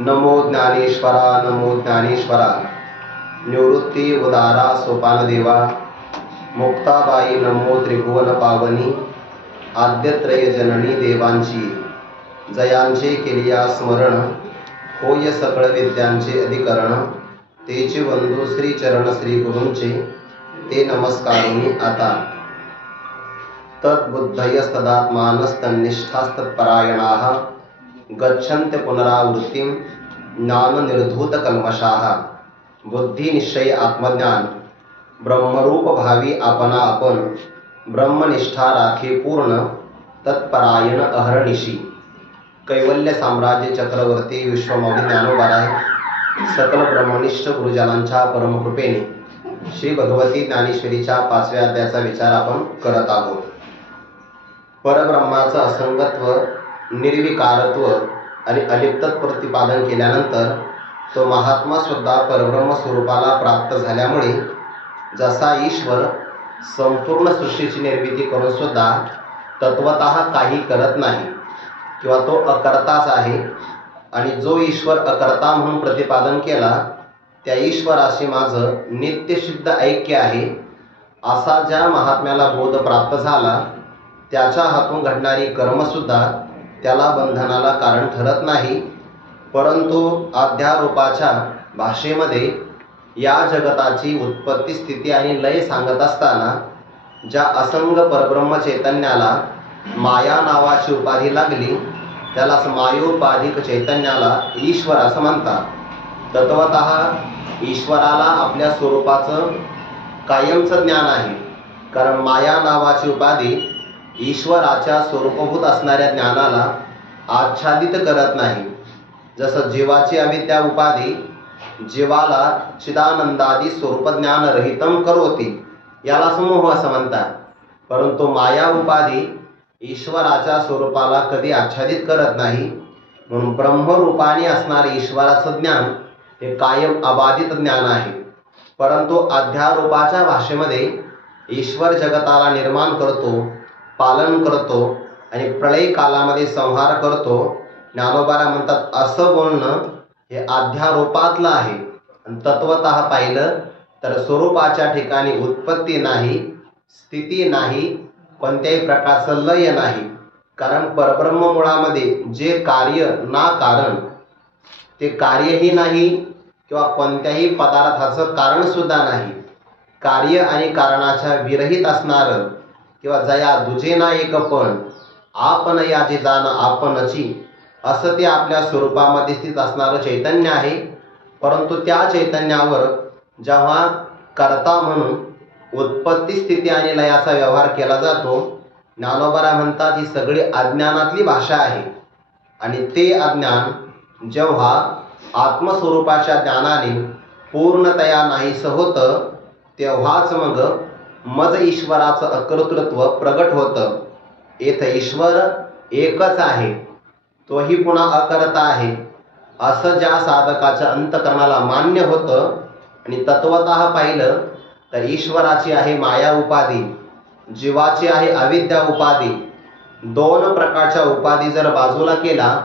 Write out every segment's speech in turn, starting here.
नमो ज्ञानेश्वरा नमो ज्ञानेश्वरा। निवृत्ती उदारा सोपान देवा। मुक्ताबाई नमो त्रिभुवन पावनी। आद्यत्रय जननी देवांची जयांचे केलिया स्मरण। होय सकळ विद्यांचे अधिकरण। तेचे बंधू श्री चरण श्री गुरूंचे ते नमस्कारुनी आता। तद्बुद्धयस्तदात्मानस्तन्निष्ठास्तत्परायणाः गच्छन्त्य पुनरावृत्तिं ज्ञाननिर्धूतकल्मषाः। बुद्धी निश्चय आत्मज्ञान ब्रह्मरूप भावी आपणा आपण। ब्रह्मनिष्ठा राखे पूर्ण तत्परायण अहर्निशी। कैवल्य साम्राज्य चक्रवर्ती विश्वमौली ज्ञानोबाराय सकल ब्रह्मनिष्ठ गुरुजनांच्या परमकृपेने श्री भगवती ज्ञानेश्वरीच्या 5व्या अध्यायाचा विचार आपण करत आहोत। परब्रह्माचं असंगत्व, निर्विकारत्व आणि अलिप्तत्व प्रतिपादन केल्यानंतर तो महात्मा सुद्धा परब्रह्म स्वरूपाला प्राप्त झाल्यामुळे जसा ईश्वर संपूर्ण सृष्टीची निर्मिती करून सुद्धा तत्वतः काही करत नाही किंवा तो अकर्ताच आहे, आणि जो ईश्वर अकर्ता म्हणून प्रतिपादन केला त्या ईश्वराशी माझं नित्यसिद्ध ऐक्य आहे, असा ज्या महात्म्याला बोध प्राप्त झाला त्याच्या हातून घडणारी कर्मसुद्धा त्याला बंधनाला कारण ठरत नाही। परंतु अध्यारोपाच्या भाषेमध्ये या जगताची उत्पत्ती स्थिती आणि लय सांगत असताना ज्या असंग परब्रह्म चैतन्याला माया नावाची उपाधी लागली त्यालाच मायोपाधिक चैतन्याला ईश्वर असं म्हणतात। तत्वतः ईश्वराला आपल्या स्वरूपाचं कायमचं ज्ञान आहे, कारण माया नावाची उपाधी ईश्वराच्या स्वरूपभूत असणाऱ्या ज्ञानाला आच्छादित करत नाही। जसं जीवाची अविद्या उपाधी जीवाला चिदानंदादी स्वरूप ज्ञान रहितम करोती, याला समूह असं म्हणतात, परंतु माया उपाधी ईश्वराच्या स्वरूपाला कधी आच्छादित करत नाही। म्हणून ब्रह्मरूपाने असणारे ईश्वराचं ज्ञान हे कायम अबाधित ज्ञान आहे। परंतु अध्यारोपाच्या भाषेमध्ये ईश्वर जगताला निर्माण करतो, पालन करतो आणि प्रलय कालामध्ये संहार करतो। ज्ञानोबारा म्हणतात असं बोलणं हे अध्यारोपातलं आहे, आणि तत्वतः पाहिलं तर स्वरूपाच्या ठिकाणी उत्पत्ती नाही, स्थिती नाही, कोणत्याही प्रकारचं लय नाही। कारण परब्रह्म मुळामध्ये जे कार्य ना कारण ते कार्यही नाही किंवा कोणत्याही पदार्थाचं कारण सुद्धा नाही। कार्य आणि कारणाच्या विरहित असणारं किंवा जया दुजे ना एकपण आपण याचे जाण आपणची असं ते आपल्या स्वरूपामध्ये स्थित असणारं चैतन्य आहे। परंतु त्या चैतन्यावर जेव्हा कर्ता म्हणून उत्पत्ती स्थिती आणि लयाचा व्यवहार केला जातो, ज्ञानोबारा म्हणतात ही सगळी अज्ञानातली भाषा आहे, आणि ते अज्ञान जेव्हा आत्मस्वरूपाच्या ज्ञानाने पूर्णतया नाहीसं होतं तेव्हाच मग मज ईश्वराचं अकर्तृत्व प्रगट होतं। येथे ईश्वर एकच आहे, तोही पुन्हा अकर्ता आहे असं ज्या साधकाच्या अंतकरणाला मान्य होतं। आणि तत्वतः पाहिलं तर ईश्वराची आहे माया उपाधी, जीवाची आहे अविद्या उपाधी। दोन प्रकारच्या उपाधी जर बाजूला केला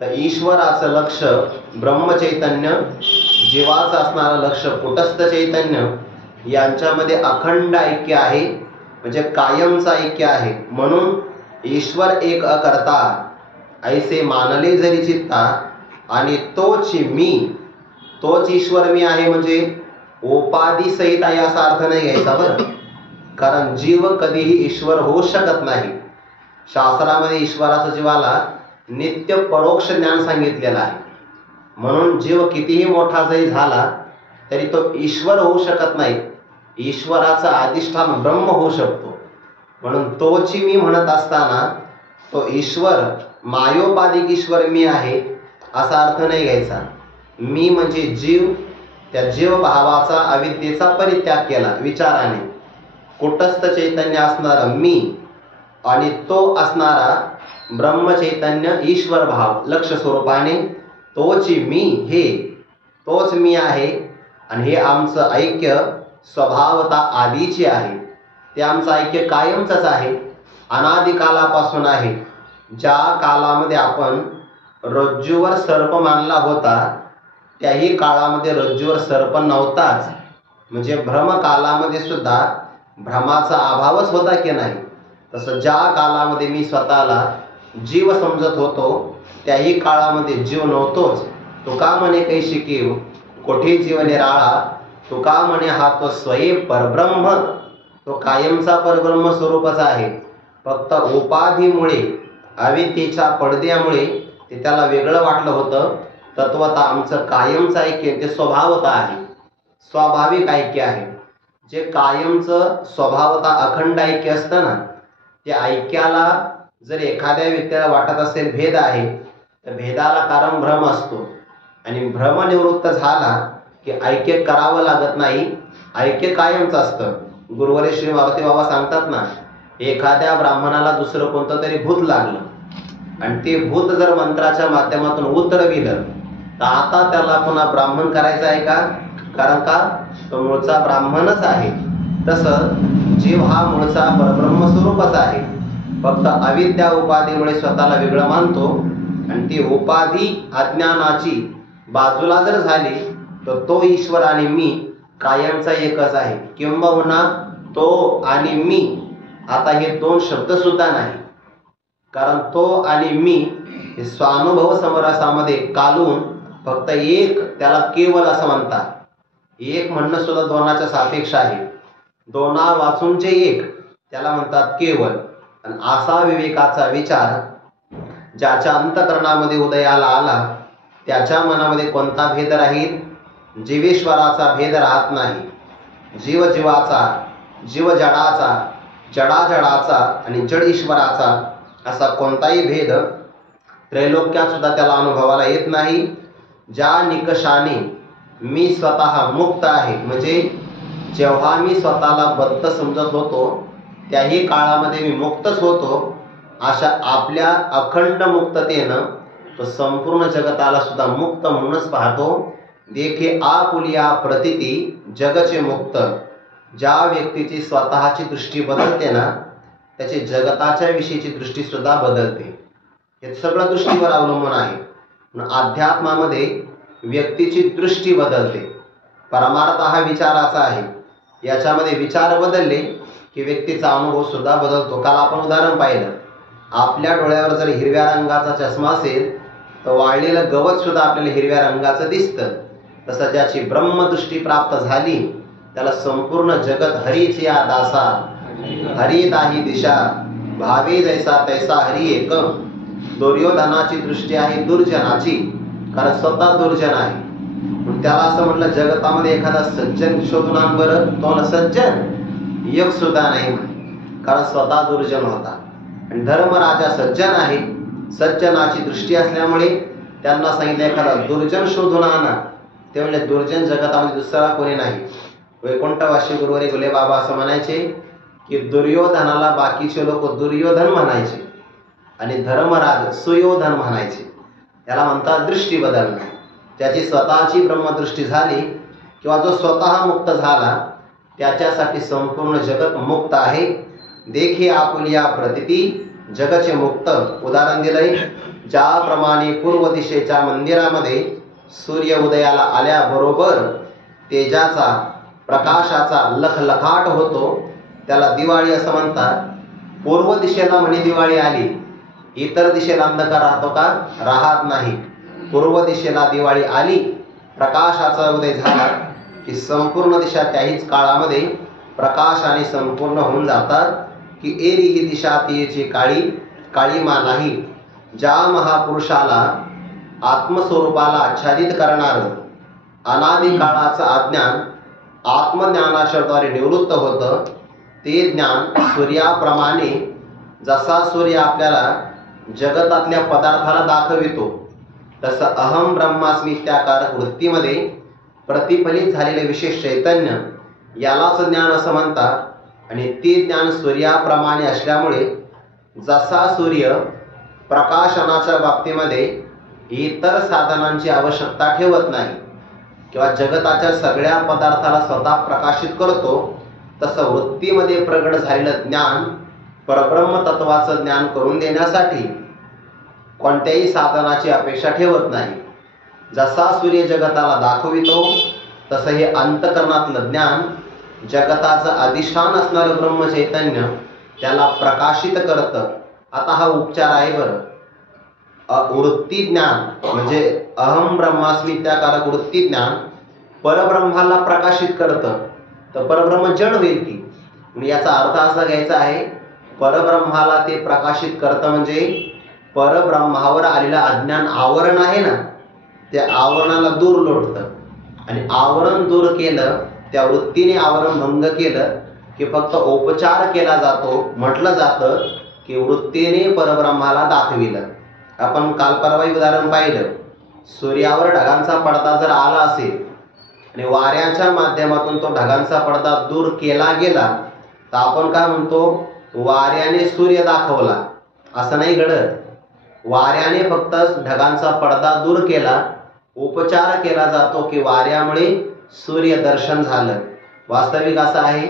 तर ईश्वराचं लक्ष ब्रह्मचैतन्य, जीवाचं असणारं लक्ष कुटस्थ चैतन्य यांच्यामध्ये अखंड ऐक्य आहे, म्हणजे कायमचं ऐक्य आहे। म्हणून ईश्वर एक अकर्ता ऐसे मानले जरी चित्ता, आणि तोच मी, तोच ईश्वर मी आहे म्हणजे उपाधी सहित आहे असा अर्थ नाही घ्यायचा बरं, कारण जीव कधीही ईश्वर होऊ शकत नाही। शास्त्रामध्ये ईश्वराचं जीवाला नित्य परोक्ष ज्ञान सांगितलेलं आहे, म्हणून जीव कितीही मोठा जरी झाला तरी तो ईश्वर होऊ शकत नाही। ईश्वराचं अधिष्ठान ब्रह्म होऊ शकतो। म्हणून तोची मी म्हणत असताना तो ईश्वर मायोपाधिक ईश्वर मी आहे असा अर्थ नाही घ्यायचा। मी म्हणजे जीव, त्या जीवभावाचा अविद्येचा परित्याग केला विचाराने। कुटस्थ चैतन्य असणारा मी आणि तो असणारा ब्रह्मचैतन्य ईश्वर भाव लक्ष स्वरूपाने तोच मी, हे तोच मी आहे। आणि हे आमचं ऐक्य स्वभावता आधीचे आहे, ते आमचं ऐक्य कायमचंच आहे, अनादिकालापासून आहे। ज्या कालामध्ये आपण रज्जूवर सर्प मानला होता, त्याही काळामध्ये रज्जूवर सर्प नव्हताच. म्हणजे भ्रमकालामध्ये सुद्धा भ्रमाचा अभावच होता की नाही. तसं ज्या कालामध्ये मी स्वतःला जीव समजत होतो, त्याही काळामध्ये जीव नव्हतोच. तुका म्हणे कैशी कीव, कोठे जीव निराळा. तुका म्हणे हा तो स्वयं परब्रह्म, तो कायमचा परब्रह्म स्वरूपच आहे. फक्त उपाधीमुळे, अविद्येच्या पडद्यामुळे ते त्याला वेगळं वाटलं होतं. तत्वता आमचं कायमचं ऐक्य ते स्वभावता आहे, स्वाभाविक ऐक्य आहे. जे कायमचं स्वभावता अखंड ऐक्य असतं ना, त्या ऐक्याला जर एखाद्या व्यक्तीला वाटत असेल भेद आहे, तर भेदाला कारण भ्रम असतो. आणि भ्रम निवृत्त झाला की ऐक्य करावं लागत नाही, ऐक्य कायमचं असतं. गुरुवारी श्री मारुती बाबा सांगतात ना, एखाद्या ब्राह्मणाला दुसरं कोणतं तरी भूत लागलं आणि ते भूत जर मंत्राच्या माध्यमातून उतरविलं, तर आता त्याला पुन्हा ब्राह्मण करायचं आहे का? कारण का तो मूळचा ब्राह्मणच आहे. तसं जीव हा मूळचा परब्रह्म स्वरूपच आहे. फक्त अविद्या उपाधीमुळे स्वतःला वेगळं मानतो आणि ती उपाधी अज्ञानाची बाजूला जर झाली, तर तो ईश्वर आणि मी कायमचा एकच आहे. किंबहुना तो आणि मी आता हे दोन शब्द सुद्धा नाही. कारण तो आणि मी हे स्वानुभव समरसामध्ये कालून फक्त एक, त्याला केवल असं म्हणतात. एक म्हणणं सुद्धा दोनाच्या सापेक्ष आहे. दोना वाचून जे एक, त्याला म्हणतात केवल. आणि असा विवेकाचा विचार ज्याच्या अंतकरणामध्ये उदयाला आला, त्याच्या मनामध्ये कोणता भेद राहील? जीवेश्वराचा भेद राहत नाही. जीव जीवाचा, जीव जडाचा, जडा जडाचा आणि जड ईश्वराचा असा कोणताही भेद त्रैलोक्यात सुद्धा त्याला अनुभवाला येत नाही. ज्या निकषाने मी स्वतः मुक्त आहे, म्हणजे जेव्हा मी स्वतःला बद्ध समजत होतो त्याही काळामध्ये मी मुक्तच होतो, अशा आपल्या अखंड मुक्ततेनं तो संपूर्ण जगताला सुद्धा मुक्त म्हणूनच पाहतो. देखे आपुलिया प्रतिती जगचे मुक्त. ज्या व्यक्तीची स्वतःची दृष्टी बदलते ना, त्याची जगताच्या विषयीची दृष्टी सुद्धा बदलते. हे सगळं दृष्टीवर अवलंबून आहे. अध्यात्मामध्ये व्यक्तीची दृष्टी बदलते. परमार्थ हा विचाराचा आहे. याच्यामध्ये विचार बदलले की व्यक्तीचा अनुभव सुद्धा बदलतो. काल आपण उदाहरण पाहिलं, आपल्या डोळ्यावर जर हिरव्या रंगाचा चष्मा असेल तर वाळलेलं गवत सुद्धा आपल्याला हिरव्या रंगाचं दिसतं. तसं ज्याची ब्रह्मदृष्टी प्राप्त झाली त्याला संपूर्ण जगत हरीच या दासा, हरी दाही दिशा, भावे जैसा तैसा हरी एक. दुर्योधनाची दृष्टी आहे दुर्जनाची, कारण स्वतः दुर्जन आहे. त्याला असं म्हटलं, जगतामध्ये एखादा सज्जन शोधून आण बरं. तो सज्जन एक सुद्धा नाही, कारण स्वतः दुर्जन होता. आणि धर्मराजा सज्जन आहे. सज्जनाची दृष्टी असल्यामुळे त्यांना सांगितलं एखादा दुर्जन शोधून आणा. ते म्हणजे दुर्जन जगतामध्ये दुसरा कोणी नाही. वैकुंठवासी गुरुवारी गुले बाबा असं म्हणायचे की दुर्योधनाला बाकीचे लोक दुर्योधन म्हणायचे आणि धर्मराज सुयोधन म्हणायचे. त्याला म्हणतात दृष्टी बदलणं. त्याची स्वतःची ब्रह्मदृष्टी झाली किंवा जो स्वतः मुक्त झाला त्याच्यासाठी संपूर्ण जगत मुक्त आहे. देखे आपुलिया प्रतिती जगचे मुक्त. उदाहरण दिलंय, ज्याप्रमाणे पूर्व दिशेच्या मंदिरामध्ये सूर्य उदयाला आल्याबरोबर तेजाचा, प्रकाशाचा लखलखाट होतो, त्याला दिवाळी असं म्हणतात. पूर्व दिशेला म्हणे दिवाळी आली, इतर दिशेला अंधकार राहतो का? राहत नाही. पूर्व दिशेला दिवाळी आली, प्रकाशाचा उदय झाला की संपूर्ण दिशा त्याहीच काळामध्ये प्रकाशाने संपूर्ण होऊन जातात. की एरी ही दिशा तिची काळी, काळीमा नाही. ज्या महापुरुषाला आत्मस्वरूपाला आच्छादित करणारं अनादि काळाचं अज्ञान आत्मज्ञानाच्या द्वारे निवृत्त होतं, ते ज्ञान सूर्याप्रमाणे जसा सूर्य आपल्याला जगतातल्या पदार्थाला दाखवितो, तसं अहम ब्रह्मास्मी त्याकारक वृत्तीमध्ये प्रतिफलित झालेले विशेष चैतन्य यालाच ज्ञान असं म्हणतात. आणि ते ज्ञान सूर्याप्रमाणे असल्यामुळे जसा सूर्य प्रकाशनाच्या बाबतीमध्ये इतर साधनांची आवश्यकता ठेवत नाही किंवा जगताच्या सगळ्या पदार्थाला स्वतः प्रकाशित करतो, तसं वृत्तीमध्ये प्रगट झालेलं ज्ञान परब्रह्म तत्वाचं ज्ञान करून देण्यासाठी कोणत्याही साधनाची अपेक्षा ठेवत नाही. जसा सूर्य जगताला दाखवितो तसं हे अंतकरणातलं ज्ञान जगताचं अधिष्ठान असणारं ब्रह्मचैतन्य त्याला प्रकाशित करतं. आता हा उपचार आहे बरं. वृत्ती ज्ञान म्हणजे अहम ब्रह्मास्मी त्याकारक वृत्ती ज्ञान परब्रह्माला प्रकाशित करतं, तर परब्रह्म जड होईल की. याचा अर्थ असा घ्यायचा आहे, परब्रह्माला ते प्रकाशित करतं म्हणजे परब्रह्मावर आलेलं अज्ञान आवरण आहे ना, त्या आवरणाला दूर लोटतं. आणि आवरण दूर केलं, त्या वृत्तीने आवरण भंग केलं की फक्त उपचार केला जातो. म्हटलं जातं की वृत्तीने परब्रह्माला दाखविलं. आपण काल परवा उदाहरण पाहिलं, सूर्यावर ढगांचा पडदा जर आला असेल आणि वाऱ्याच्या माध्यमातून तो ढगांचा पडदा दूर केला गेला तर आपण काय म्हणतो, वाऱ्याने सूर्य दाखवला. असं नाही घडत. वाऱ्याने फक्त ढगांचा पडदा दूर केला, उपचार केला जातो की वाऱ्यामुळे सूर्य दर्शन झालं. वास्तविक असं आहे,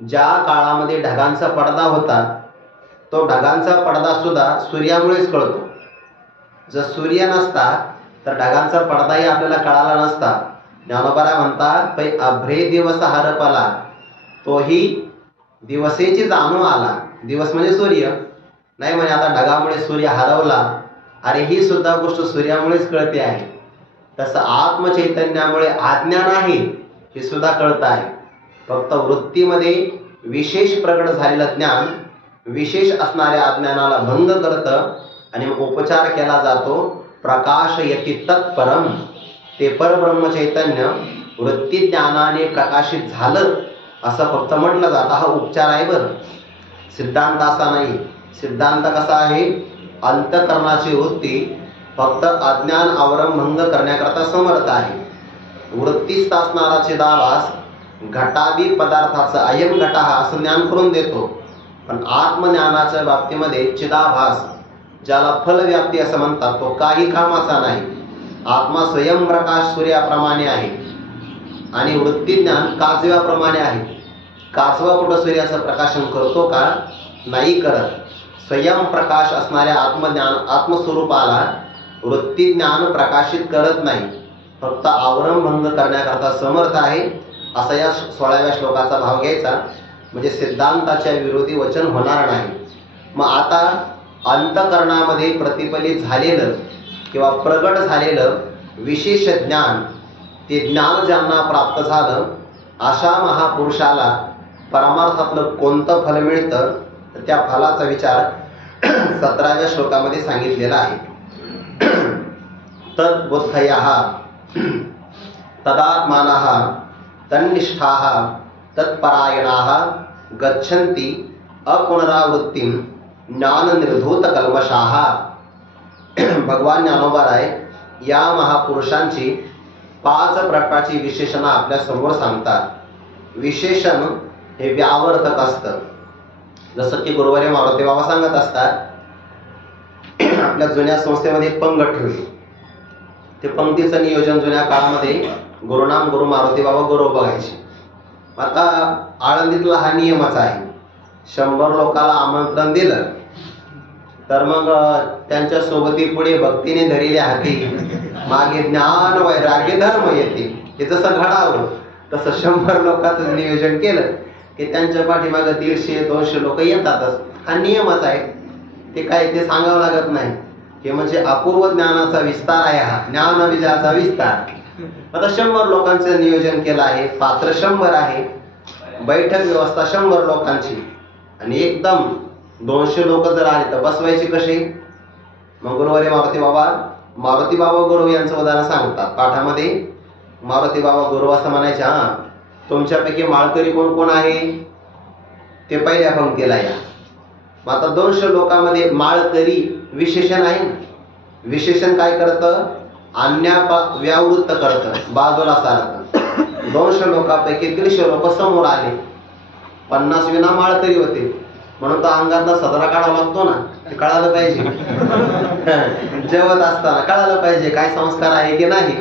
ज्या काळामध्ये ढगांचा पडदा होता तो ढगांचा पडदा सुद्धा सूर्यामुळेच कळतो. जर सूर्य नसता तर ढगांचा पडदाही आपल्याला कळाला नसता. ज्ञानोबा म्हणतात, पै अभ्रे दिवस हरपला, तोही दिवसेची जाणू आला. दिवस म्हणजे सूर्य नाही म्हणजे आता ढगामुळे सूर्य हरवला, अरे ही सुद्धा गोष्ट सूर्यामुळेच कळते आहे. तसं आत्मचैतन्यामुळे अज्ञान आहे हे सुद्धा कळत आहे. फक्त वृत्तीमध्ये विशेष प्रकट झालेलं ज्ञान विशेष असणाऱ्या अज्ञानाला भंग करतं आणि उपचार केला जातो. प्रकाश यती तत्परम, ते परब्रह्म चैतन्य वृत्ती ज्ञानाने प्रकाशित झालं असं फक्त म्हटलं जातं. हा उपचार आहे बरं, सिद्धांत असा नाही. सिद्धांत कसा आहे, अंतकरणाची वृत्ती फक्त अज्ञान आवरण भंग करण्याकरता समर्थ आहे. वृत्तीस्थ असणारा चिदाभास घटादी पदार्थाचं अयम घटः असं ज्ञान करून देतो. पण आत्मज्ञानाच्या बाबतीमध्ये चिदाभास, ज्याला फलव्याप्ती असं म्हणतात, तो काही कामाचा नाही. आत्मा स्वयंप्रकाश सूर्याप्रमाणे आहे आणि वृत्तीज्ञान काजव्याप्रमाणे आहे. काजवा कुठं सूर्याचं प्रकाशन करतो का? नाही करत. स्वयंप्रकाश असणाऱ्या आत्मस्वरूपाला वृत्तीज्ञान प्रकाशित करत नाही, फक्त आवरण भंग करण्याकरता समर्थ आहे. असा या 16व्या श्लोकाचा भाव घ्यायचा, म्हणजे सिद्धांताच्या विरोधी वचन होणार नाही. मग आता अंतकरणामध्ये प्रतिफलित झालेलं किंवा प्रगट झालेलं विशेष ज्ञान, ते ज्ञान ज्यांना प्राप्त झालं अशा महापुरुषाला परमार्थातलं कोणतं फल मिळतं, तर त्या फलाचा विचार 17व्या श्लोकामध्ये सांगितलेला आहे. तद्बुद्धयः तदात्मानः तन्निष्ठाः तत्परायणाः गच्छन्ति अपुनरावृत्तिं ज्ञाननिर्धूत कल्मषाः. भगवान ज्ञानोबाराय या महापुरुषांची 5 प्रकारची विशेषणं आपल्या समोर सांगतात. विशेषण हे व्यावर्तक असतं. जसं की गुरुवारी मारुती बाबा सांगत असतात, आपल्या जुन्या संस्थेमध्ये एक पंगत ठेवली. ते पंक्तीचं नियोजन जुन्या काळामध्ये गुरुनाम गुरु मारुती बाबा गुरु बघायचे. आता आळंदीतला हा नियमच आहे, 100 लोकांना आमंत्रण दिलं तर मग त्यांच्या सोबती पुढे भक्तीने धरिल्या हाती मागे ज्ञान वैराग्य धर्म येते. हे जसं घडावं तसं 100 लोकांचं नियोजन केलं की त्यांच्या पाठीमागं 150-200 लोक येतातच. हा नियमच आहे, ते काय ते सांगावं लागत नाही. हे म्हणजे अपूर्व ज्ञानाचा विस्तार आहे, हा ज्ञान विजयाचा विस्तार. आता 100 लोकांचं नियोजन केलं आहे, पात्र 100 आहे, बैठक व्यवस्था 100 लोकांची, आणि एकदम 200 लोक जर आले तर बसवायची कशी? मग गुरुवारी मारुती बाबा गुरु यांचं उदाहरण सांगतात पाठामध्ये. मारुती बाबा गुरु असं म्हणायचे, हा तुमच्यापैकी माळकरी कोण कोण आहे ते पहिल्या पंक्तीला या. मग आता 200 लोकांमध्ये माळकरी विशेषण आहे ना. विशेषण काय करतं? व्यावृत्त करतं, बाजूला सारतं. 200 लोकांपैकी 150 लोक समोर आले, 50 विना माळकरी होते, म्हणून तो अंगातला सदरा काढावा लागतो ना, ते कळालं पाहिजे. जेवत असताना कळालं पाहिजे काय संस्कार आहे की नाही.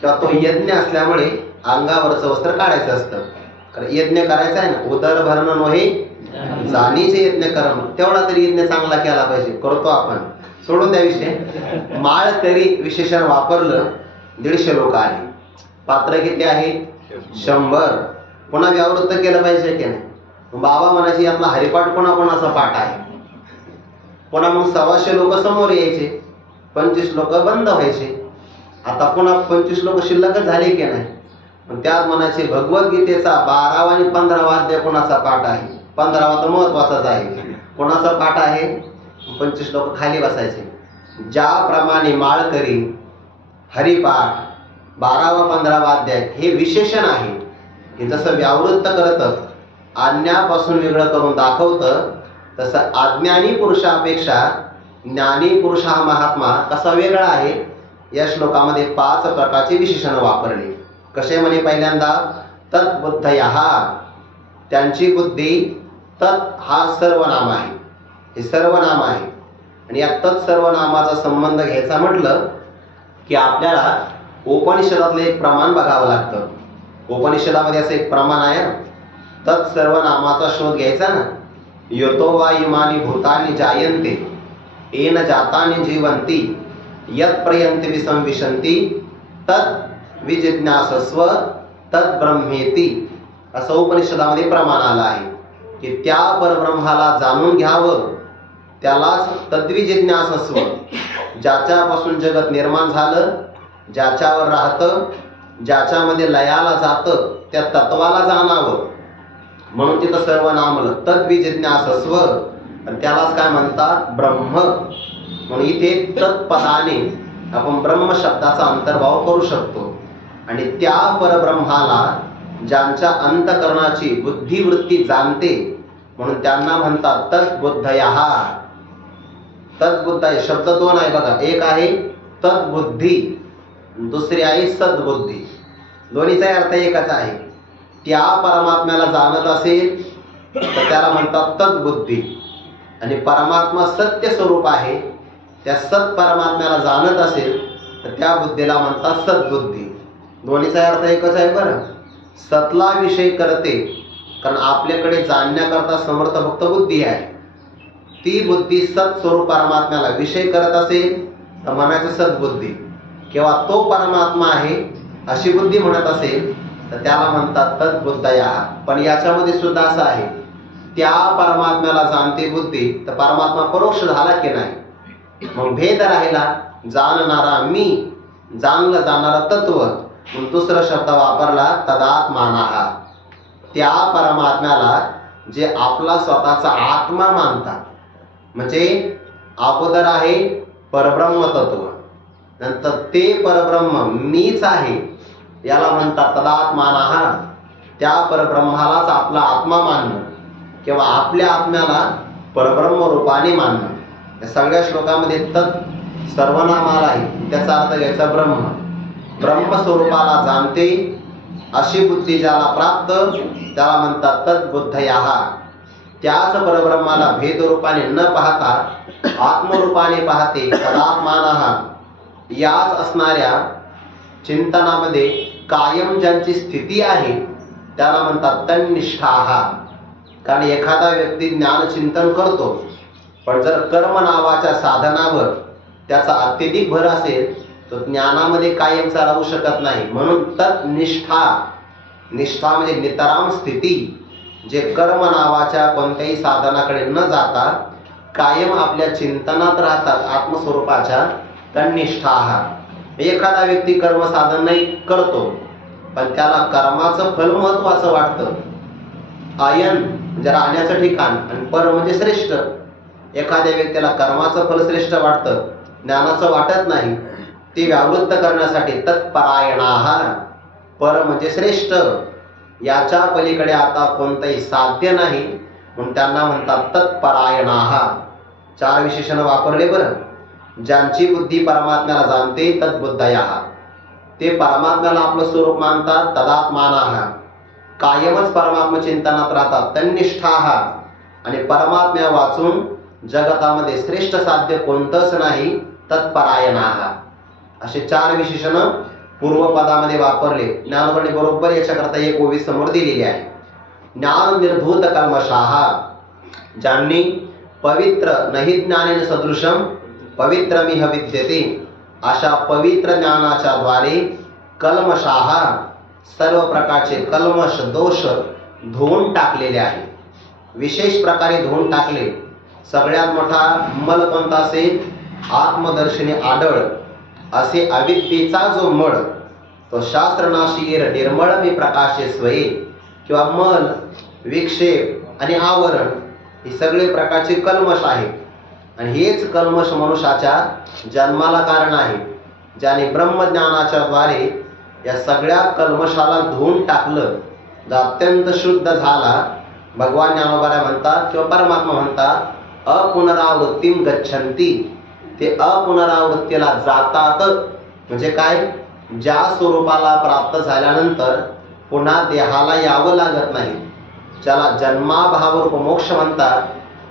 किंवा तो यज्ञ असल्यामुळे अंगावरचं वस्त्र काढायचं असतं. कारण यज्ञ करायचा आहे ना, उदर भरणं नव्हे जाणीचे यज्ञ कर्म, तेवढा तरी यज्ञ चांगला केला पाहिजे. करतो आपण सोडून द्या विषय. माळकरी विशेषण वापरलं, 150 लोक आले. पात्र किती आहे? 100. पुन्हा व्यावृत्त केलं पाहिजे की नाही? बाबा म्हणायचे यातला हरिपाठ कोणाकोणाचा पाठ आहे. पुन्हा मग 125 लोक समोर यायचे, 25 लोक बंद व्हायचे. आता पुन्हा 25 लोक शिल्लकच झाले की नाही? पण त्यात म्हणायचे भगवद्गीतेचा 12वा आणि 15वा अध्याय कोणाचा पाठ आहे? 15वा तर महत्वाचाच आहे. कोणाचा पाठ आहे? 25 लोक खाली बसायचे. ज्याप्रमाणे माळकरी हरिपाठ 12वा 15वा अध्याय हे विशेषण आहे, हे जसं व्यावृत्त करतं, आज्ञापासून वेगळं करून दाखवतं, तसं अज्ञानी पुरुषापेक्षा ज्ञानी पुरुष हा महात्मा कसा वेगळा आहे, या श्लोकामध्ये 5 प्रकारचे विशेषण वापरले. कसे म्हणे? पहिल्यांदा तद्बुद्धयः, त्यांची बुद्धी. तत् हा सर्वनाम आहे, हे सर्वनाम आहे. आणि या तत्सर्वनामाचा संबंध घ्यायचा म्हटलं की आपल्याला उपनिषदातलं एक प्रमाण बघावं लागतं. उपनिषदामध्ये असं एक प्रमाण आहे, तत्सर्वनामाचा शोध घ्यायचा ना. यतो वा इमानी भूतानि जायन्ते येन जातानि जीवन्ति यत् प्रयन्ति विसंविशन्ति तत् विजिज्ञासस्व तत् ब्रह्मेति. असं उपनिषदामध्ये प्रमाण आलं आहे की त्या परब्रह्माला जाणून घ्यावं, त्यालाच तद्विजिज्ञासस्व, ज्याच्यापासून जगत निर्माण झालं, ज्याच्यावर राहतं, ज्याच्यामध्ये लयाला जातं, त्या तत्वाला जाणावं. म्हणून तिथं सर्व नामलं तद्विजिज्ञासस्व, आणि त्यालाच काय म्हणतात? ब्रह्म. म्हणून इथे तत्पदाने आपण ब्रह्म शब्दाचा अंतर्भाव करू शकतो. आणि त्या परब्रह्माला ज्यांच्या अंतकरणाची बुद्धिवृत्ती जाणते, म्हणून त्यांना म्हणतात तद्बुद्धयः. तद्बुद्धय शब्द 2 आहे बघा. एक आहे तद्बुद्धी, दुसरी आहे सद्बुद्धी. दोन्हीचा अर्थ एकच आहे. त्या परमात्म्याला जाणत असेल तर त्याला म्हणतात तद्बुद्धी. आणि परमात्मा सत्य स्वरूप आहे, त्या सत परमात्म्याला जाणत असेल तर त्या बुद्धीला म्हणतात सद्बुद्धी. दोन्हीचा अर्थ एकच आहे बरं. सतला विषय करते, कारण आपल्याकडे जाणण्याकरता समर्थ फक्त बुद्धी आहे. ती बुद्धी सत स्वरूप परमात्म्याला विषय करत असेल तर म्हणायचं सद्बुद्धी. किंवा तो परमात्मा आहे अशी बुद्धी म्हणत असेल तर त्याला म्हणतात तद्बुद्धयः. पण याच्यामध्ये सुद्धा असं आहे, त्या परमात्म्याला जाणते बुद्धी, तर परमात्मा परोक्ष झाला की नाही? मग भेद राहिला. जाणणारा मी, जाणलं जाणारा तत्व. मग दुसरा शब्द वापरला तदात्मानः. त्या परमात्म्याला जे आपला स्वतःचा आत्मा मानतात. म्हणजे अगोदर आहे परब्रह्म तत्व, नंतर ते परब्रह्म मीच आहे, याला म्हणतात तदात्मानः. त्या परब्रह्मालाच आपला आत्मा मानणं किंवा आपल्या आत्म्याला परब्रह्म रूपाने मानणं. या सगळ्या श्लोकामध्ये तत् सर्वनाम आला आहे, त्याचा अर्थ घ्यायचा ब्रह्म. ब्रह्मस्वरूपाला जाणते अशी बुद्धी ज्याला प्राप्त, त्याला म्हणतात तद्बुद्धयः. त्याच परब्रह्माला भेदरूपाने न पाहता आत्मरूपाने पाहते तदात्मानः. याच असणाऱ्या चिंतनामध्ये कायम ज्यांची स्थिती आहे त्याला म्हणतात तन्निष्ठाः. कारण एखादा व्यक्ती ज्ञानचिंतन करतो, पण जर कर्म नावाच्या साधनावर त्याचा अत्यधिक भर असेल तो ज्ञानामध्ये कायमचा राहू शकत नाही. म्हणून तत्निष्ठा. निष्ठा म्हणजे नितराम स्थिती, जे कर्म नावाच्या कोणत्याही साधनाकडे न जाता कायम आपल्या चिंतनात राहतात आत्मस्वरूपाच्या, तन्निष्ठाः. एखादा व्यक्ती कर्म साधन नाही करतो, पण त्याला कर्माचं फल महत्वाचं वाटतं. आयन म्हणजे राहण्याचं ठिकाण आणि पर म्हणजे श्रेष्ठ. एखाद्या व्यक्तीला कर्माचं फल श्रेष्ठ वाटतं, ज्ञानाचं वाटत नाही. ते व्यावृत्त करण्यासाठी तत्परायणाः. पर म्हणजे श्रेष्ठ, याच्या पलीकडे आता कोणतंही साध्य नाही, म्हणून त्यांना म्हणतात तत्परायणाः. 4 विशेषण वापरले बरं. ज्यांची बुद्धी परमात्म्याला जाणते तद्बुद्धयः. ते परमात्म्याला आपलं स्वरूप मानतात तदात्मानः. कायमच परमात्मा चिंतनात राहतात तन्निष्ठाः. आणि परमात्म्या वाचून जगतामध्ये श्रेष्ठ साध्य कोणतंच नाही, तत्परायणाः. असे 4 विशेषण पूर्वपदामध्ये वापरले. ज्ञानोबाने बरोबर याच्याकरता एक ओवी समोर दिलेली आहे. ज्ञान निर्धूत कल्मषाः. ज्यांनी पवित्र नहि ज्ञानेन सदृशम पवित्रमिह विद्यते, अशा पवित्र ज्ञानाच्या द्वारे कल्मषाः, सर्व प्रकारचे कल्मष दोष धुवून टाकलेले आहे. विशेष प्रकारे धुवून टाकले. सगळ्यात मोठा मल कोणता असेल? आत्मदर्शनी आढळ असे अविद्येचा जो मळ, तो शास्त्रनाशीर निर्मळ मी प्रकाशे स्वये, किंवा मल, विक्षेप आणि आवरण हे सगळे प्रकारचे कल्मष आहेत. आणि हेच कल्मष मनुष्याच्या जन्माला कारण आहे. ज्याने ब्रह्मज्ञानाच्या द्वारे या सगळ्या कल्मषाला धुवून टाकलं, जो अत्यंत शुद्ध झाला, भगवान ज्ञानोबा म्हणतात किंवा परमात्मा म्हणतात, अपुनरावृत्तीम गच्छन्ति, ते अपुनरावृत्तीला जातात. म्हणजे काय? ज्या स्वरूपाला प्राप्त झाल्यानंतर पुन्हा देहाला यावं लागत नाही, ज्याला जन्माभावरूप मोक्ष म्हणतात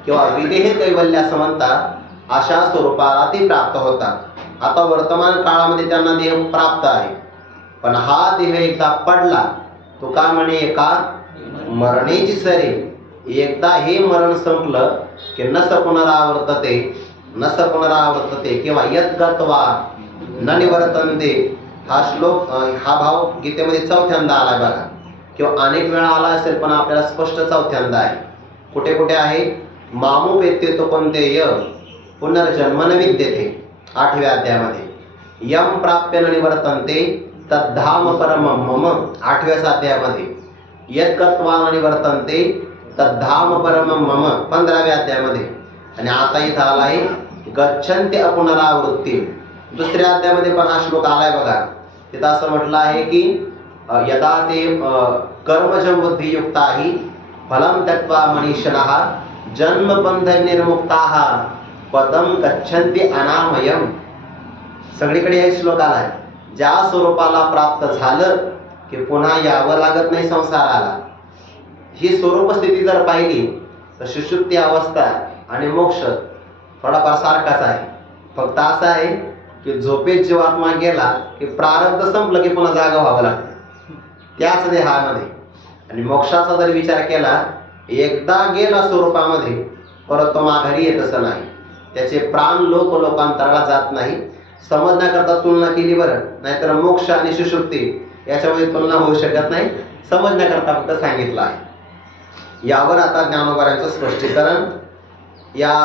किंवा विदेह कैवल्य असं म्हणतात, अशा स्वरूपाला ते प्राप्त होतात. आता वर्तमान काळामध्ये त्यांना देह प्राप्त आहे, पण हा देह एकदा पडला, तो का म्हणे एका मरणेची सरे, एकदा हे मरण संपलं की नस पुनरावर्तते, नस पुनरावर्तते किंवा यद्गत्वा न निवर्तन्ते. हा श्लोक, हा भाव गीतेमध्ये चौथ्यांदा आलाय बघा, किंवा अनेक वेळा आला असेल, पण आपल्याला स्पष्ट चौथ्यांदा आहे. कुठे कुठे आहे? मामुपेत्य तो कोणते पुनर्जन्म न विद्यते, 8व्या अध्यायामध्ये. यम प्राप्य न निवर्तन्ते तद्धाम परमं मम, 8व्या अध्यायामध्ये. यद्गत्वा न निवर्तन्ते तद्धाम परमं मम, 15व्या अध्यायामध्ये. आणि आता इथं आलाय गच्छन्ति अपुनरावृत्ती, दुसऱ्या अध्यायामध्ये पण हा श्लोक आलाय बघा. तिथं असं म्हटलं आहे की यदा ते कर्मजं बुद्धियुक्ताहि फलं त्यक्त्वा मनीषिणः जन्मबंध निर्मुक्ताः पदं गच्छन्ति अनामयम्. सगळीकडे एक श्लोक आलाय. ज्या स्वरूपाला प्राप्त झालं की पुन्हा यावं लागत नाही संसाराला. ही स्वरूप स्थिती जर पाहिली तर सुषुप्ती अवस्था आणि मोक्ष थोडाफार सारखाच आहे. फक्त असं आहे की झोपेत जीवात्मा गेला की प्रारब्ध संपलं की पुन्हा जागा व्हावं लागतं त्याच देहामध्ये. आणि मोक्षाचा जर विचार केला, एकदा गेला स्वरूपामध्ये परत तो माघारी येतच नाही. त्याचे प्राण लोकांतराला जात नाही. समजण्याकरता तुलना केली बरं, नाहीतर मोक्ष आणि सुषुप्ती याच्यामध्ये तुलना होऊ शकत नाही. समजण्याकरता फक्त सांगितलं आहे. यावर आता ज्ञानोबांचं स्पष्टीकरण या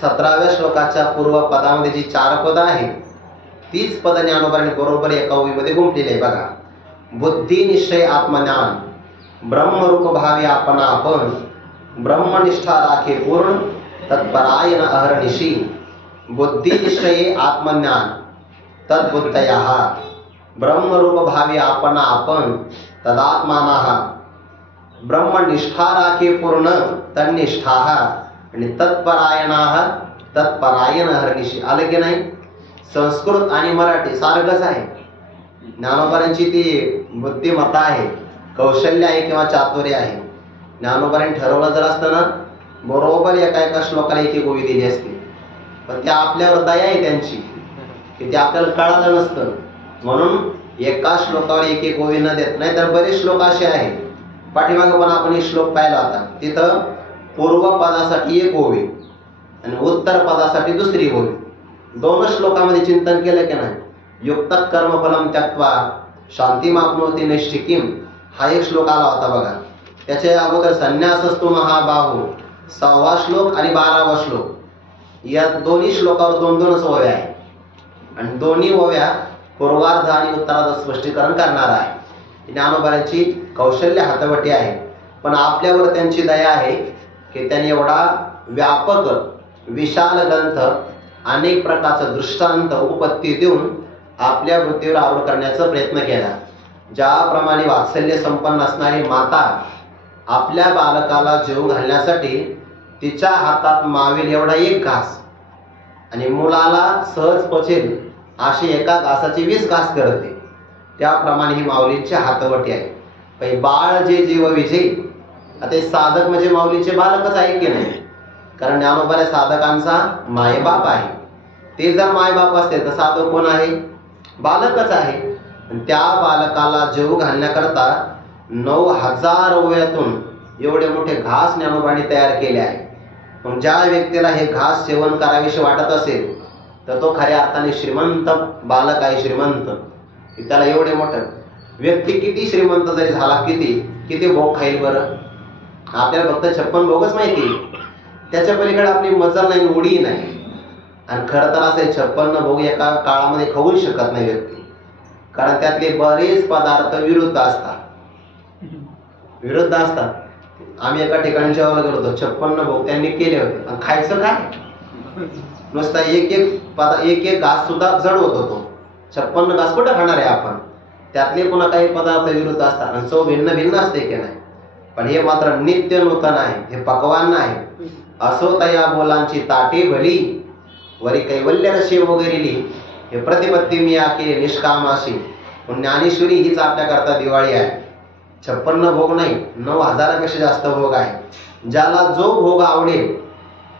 17व्या श्लोकाच्या पूर्व पदामध्ये जी 4 पद आहे, तीच पद ज्ञानोबांनी बरोबर एका ओळीमध्ये गुंफलेली आहे बघा. बुद्धी निश्चय आत्मज्ञान, ब्रह्मरूप भावी आपण आपण, ब्रह्मनिष्ठा राखे पूर्ण तत्परायण अहर्निशी. बुद्धी निश्चये आत्मज्ञान तद्बुद्धयः, ब्रह्मरूप भावी आपण आपण तदात्मानः, ब्रह्मनिष्ठा राखे पूर्ण तन्निष्ठाः, आणि तत्परायणाः तत्परायण अहर्निशी. आलं की नाही? संस्कृत आणि मराठी सारखंच आहे. ज्ञानोबांची ती बुद्धिमत्ता आहे, कौशल्य आहे किंवा चातुर्य आहे. ज्ञानोबांनी ठरवलं जर असतं ना, बरोबर एका श्लोकाला एक ओवी दिली असते. पण त्या आपल्यावर दया आहे त्यांची, की ते आपल्याला कळालं नसतं म्हणून एका श्लोकावर एक ओवी न देत. नाही तर बरेच श्लोक असे आहेत. पाठीमागे पण आपण एक श्लोक पाहिला होता, तिथं पूर्व पदासाठी एक ओवी आणि उत्तर पदासाठी दुसरी ओवी. 2 श्लोकामध्ये चिंतन केलं की नाही? युक्त कर्मफलम त्यक्त्वा शांतिमाप्नोति नैष्ठिकीम, हा एक श्लोक आला होता बघा. त्याच्या अगोदर संन्यासस्तु महाबाहु 6वा श्लोक आणि 12वा श्लोक, या दोन्ही श्लोकावर 2-2 ओव्या आहेत. आणि दोन्ही ओव्या पूर्वार्ध आणि उत्तरार्ध स्पष्टीकरण करणार आहे. ज्ञानोबांची कौशल्य हातवटी आहे, पण आपल्यावर त्यांची दया आहे की त्यांनी एवढा व्यापक विशाल ग्रंथ, अनेक प्रकारचा दृष्टांत उपपत्ती देऊन आपल्या बुद्धीवर आवड करण्याचा प्रयत्न केला. ज्याप्रमाणे वात्सल्य संपन्न असणारी माता आपल्या बालकाला जेवू घालण्यासाठी तिच्या हातात मावेल एवढा एक घास आणि मुलाला सहज पचेल अशी एका घासाची 20 घास करते, त्याप्रमाणे ही माऊलींची हातवटी आहे. पण बाळ जे जीव विजयी, आता साधक म्हणजे माऊलीचे बालकच आहे की नाही? कारण ज्ञानोबा साधकांचा मायबाप आहे. ते जर मायबाप असते तर साधक कोण आहे? बालकच आहे. त्या बालकाला जेवू घालण्याकरता 9000 ओव्यातून एवढे मोठे घास ज्ञानोबांनी तयार केले आहे. पण ज्या व्यक्तीला हे घास सेवन करावेसे वाटत असेल तर तो खऱ्या अर्थाने श्रीमंत बालक आहे. श्रीमंत त्याला एवढे मोठं व्यक्ती किती श्रीमंत जरी झाला, किती किती भोग खाईल बरं? आपल्याला फक्त 56 भोगच माहिती, त्याच्या पलीकडे आपली मजल नाही, उडी नाही. आणि खरं तर असे 56 भोग एका काळामध्ये खाऊ शकत नाही व्यक्ती, कारण त्यातले बरेच पदार्थ विरुद्ध असतात. आम्ही एका ठिकाणी जेवायला गेलो होतो, 56 भोग त्यांनी केले होते, आणि खायचं काय? नुसता एक घास सुद्धा जड होत होतो. 56 घास कुठं खाणार आहे आपण? त्यातले पुन्हा काही पदार्थ विरुद्ध असतात आणि चव भिन्न भिन्न असते की नाही. पण हे मात्र नित्य नूतन आहे, हे पक्वान आहे. असो तया बोलांची ताटे भली, वरी कैवल्य रशी वगैरेली, हे प्रतिपत्ती मी आके निष्कामाशी. ज्ञानेश्वरी हीच आपल्याकरता दिवाळी आहे. 56 भोग नाही, 9000पेक्षा जास्त भोग आहे. ज्याला जो भोग आवडेल,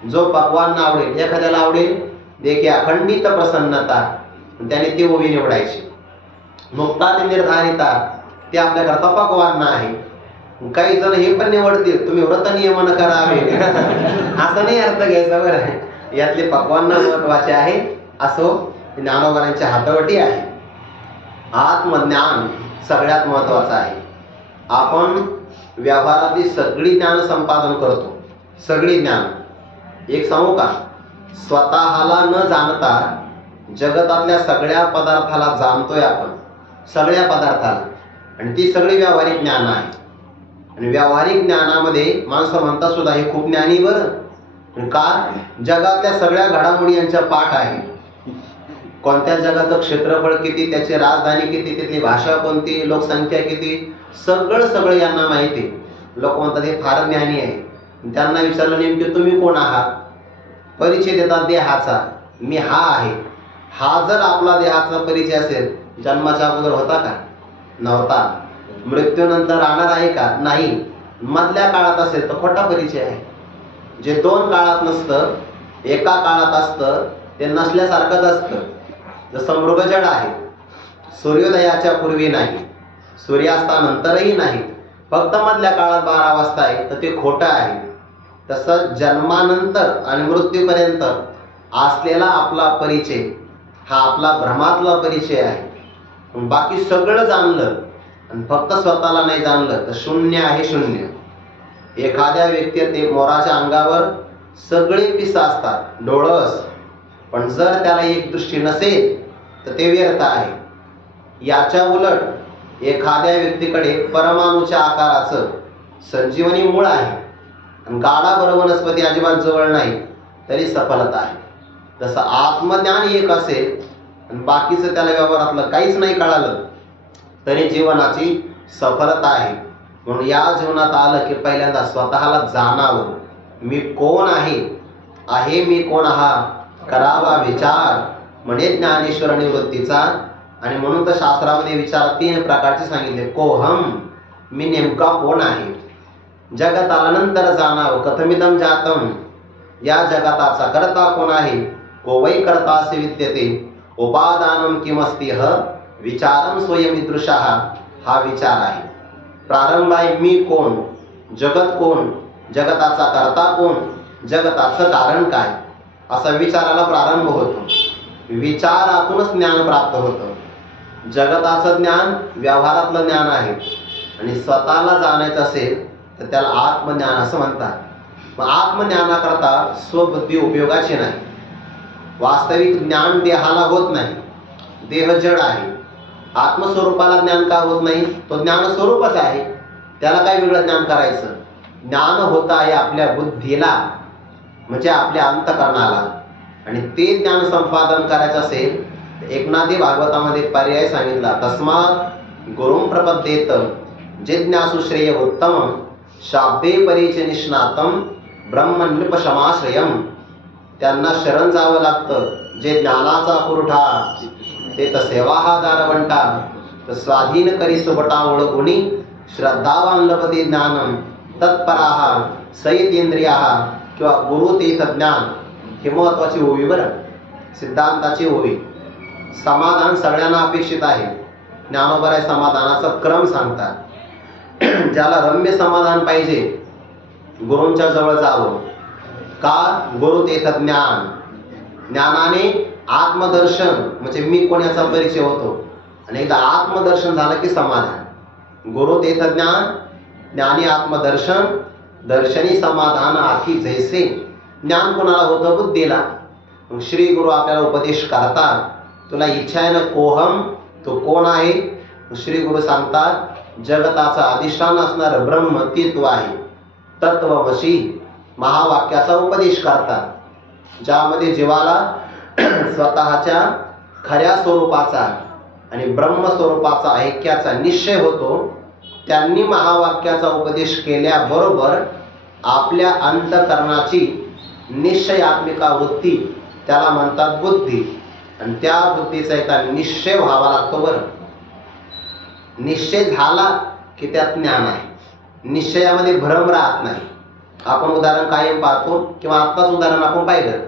जो पक्वान आवडेल, एखाद्याला आवडेल देखील अखंडित प्रसन्नता, त्याने ती ओवी निवडायची. मुक्ता ते निर्धारिता, ते आपल्याकरता पक्वान आहे. काही जण हे पण निवडतील तुम्ही व्रत नियमन करावे, असं नाही अर्थ घ्यायचा बरं. यातले पक्वान महत्वाचे आहे. असो ज्ञानोबांच्या हातवटी आहे. आत्मज्ञान सगळ्यात महत्वाचं आहे. आपण व्यवहारातली सगळी ज्ञान संपादन करतो, सगळी ज्ञान. एक सांगू का, स्वतःला न जाणता जगतातल्या सगळ्या पदार्थाला जाणतोय आपण, सगळ्या पदार्थाला, आणि ती सगळी व्यावहारिक ज्ञान आहे. आणि व्यावहारिक ज्ञानामध्ये माणसं म्हणतात सुद्धा हे खूप ज्ञानी बरं. का? जगातल्या सगळ्या घडामोडी यांच्या पाठ आहे. कोणत्या जगाचं क्षेत्रफळ किती, त्याची राजधानी किती, तिथली भाषा कोणती, लोकसंख्या किती, सगळं यांना माहिती. लोक म्हणतात हे फार ज्ञानी आहे. त्यांना विचारलं नेमके तुम्ही कोण आहात? परिचय देतात देहाचा, मी हा आहे. हा जर आपला देहाचा परिचय असेल, जन्माच्या अगोदर होता का? नव्हता. मृत्यूनंतर राहणार आहे का? नाही. मधल्या काळात असेल तर खोटा परिचय आहे. जे 2 काळात नसतं, एका काळात असतं, ते नसल्यासारखंच असतं. जसं मृगजड आहे, सूर्योदयाच्या पूर्वी नाही, सूर्यास्तानंतरही नाही, फक्त मधल्या काळात 12 वाजता आहे, तर ते खोटं आहे. तसं जन्मानंतर आणि मृत्यूपर्यंत असलेला आपला परिचय हा आपला भ्रमातला परिचय आहे. बाकी सगळं जाणलं आणि फक्त स्वतःला नाही जाणलं तर शून्य आहे, शून्य. एखाद्या व्यक्ती ते मोराच्या अंगावर सगळे पिस असतात, डोळस, पण जर त्याला एक दृष्टी नसेल तर ते व्यर्थ आहे. याच्या उलट एखाद्या व्यक्तीकडे परमाणूच्या आकाराचं संजीवनी मूळ आहे आणि गाडाभर वनस्पती अजिबात जवळ नाही, तरी सफलता आहे. जसं आत्मज्ञान एक असेल आणि बाकीचं त्याला व्यवहारातलं काहीच नाही कळालं, तरी जीवनाची सफलता आहे. म्हणून या जीवनात आलं की पहिल्यांदा स्वतःला जाणावं. मी कोण आहे मी कोण करावा विचार, म्हणजे ज्ञानेश्वर निवृत्तीचा. आणि म्हणून तर शास्त्रामध्ये विचार 3 प्रकारचे सांगितले. कोहम, मी नेमका कोण आहे. जगत आल्यानंतर जाणावं. कथमिदं जातम, या जगताचा करता कोण आहे. को वै करता असे विद्यते, उपादानम किमस्तिह, विचारम स्वयमिदृशः, हा विचार आहे. प्रारंभ आहे मी कोण, जगत कोण, जगताचा करता कोण, जगताचं कारण काय, असा विचाराला प्रारंभ होतो. विचारातूनच ज्ञान प्राप्त होतं. जगताचं ज्ञान व्यवहारातलं ज्ञान आहे आणि स्वतःला जाणायचं असेल तर त्याला आत्मज्ञान असं म्हणतात. मग आत्मज्ञानाकरता स्वबुद्धी उपयोगाची नाही. वास्तविक ज्ञान देहाला होत नाही, देह जड आहे. आत्मस्वरूपाला ज्ञान का होत नाही? तो ज्ञान स्वरूपच आहे, त्याला काय वेगळं ज्ञान करायचं? ज्ञान होत आहे आपल्या बुद्धीला, म्हणजे आपल्या अंतकरणाला. आणि ते ज्ञान संपादन करायचं असेल तर एकनाथी भागवतामध्ये पर्याय सांगितला. तस्मात् गुरुं प्रपद्येत जिज्ञासु श्रेय उत्तम, शाब्दे परिचय निष्णातम ब्रह्म नृपशमाश्रयम. त्यांना शरण जावं लागतं. जे ज्ञानाचा पुरठा ते तर सेवा हा दारवंटा, तर स्वाधीन करी सुबटा ओळखुनी, श्रद्धावान लभते ज्ञानम तत्पराहा सयतेंद्रियाहा, किंवा गुरु ते ज्ञान. हे महत्वाची ओवी बरं, सिद्धांताची ओवी. समाधान सगळ्यांना अपेक्षित आहे. ज्ञानोबराय समाधानाचा क्रम सांगतात. ज्याला रम्य समाधान पाहिजे, गुरूंच्या जवळ जावं. का? गुरु तेथ ज्ञान, ज्ञानाने आत्मदर्शन म्हणजे मी कोण याचा परिचय होतो. आणि एकदा आत्मदर्शन झालं की समाधान. गुरु देत ज्ञान, ज्ञानी आत्मदर्शन, दर्शनी समाधान आखी जैसे. ज्ञान कोणाला होतं? बुद्धीला. मग श्री गुरु आपल्याला उपदेश करतात, तुला इच्छा आहे ना कोहम, तो कोण आहे? श्री गुरु सांगतात जगताचा अधिष्ठान असणार ब्रह्म ते तू आहे. तत्वमसी महावाक्याचा उपदेश करतात, ज्यामध्ये जीवाला स्वतःच्या खऱ्या स्वरूपाचा आणि ब्रह्मस्वरूपाचा ऐक्याचा निश्चय होतो. त्यांनी महावाक्याचा उपदेश केल्याबरोबर आपल्या अंतःकरणाची निश्चयात्मिका वृत्ती, त्याला म्हणतात बुद्धी, आणि त्या बुद्धीचा एकदा निश्चय व्हावा लागतो. बरं, निश्चय झाला की त्यात ज्ञान आहे. निश्चयामध्ये भ्रम राहत नाही. आपण उदाहरण कायम पाहतो, किंवा आत्ताच उदाहरण आपण पाहिलं,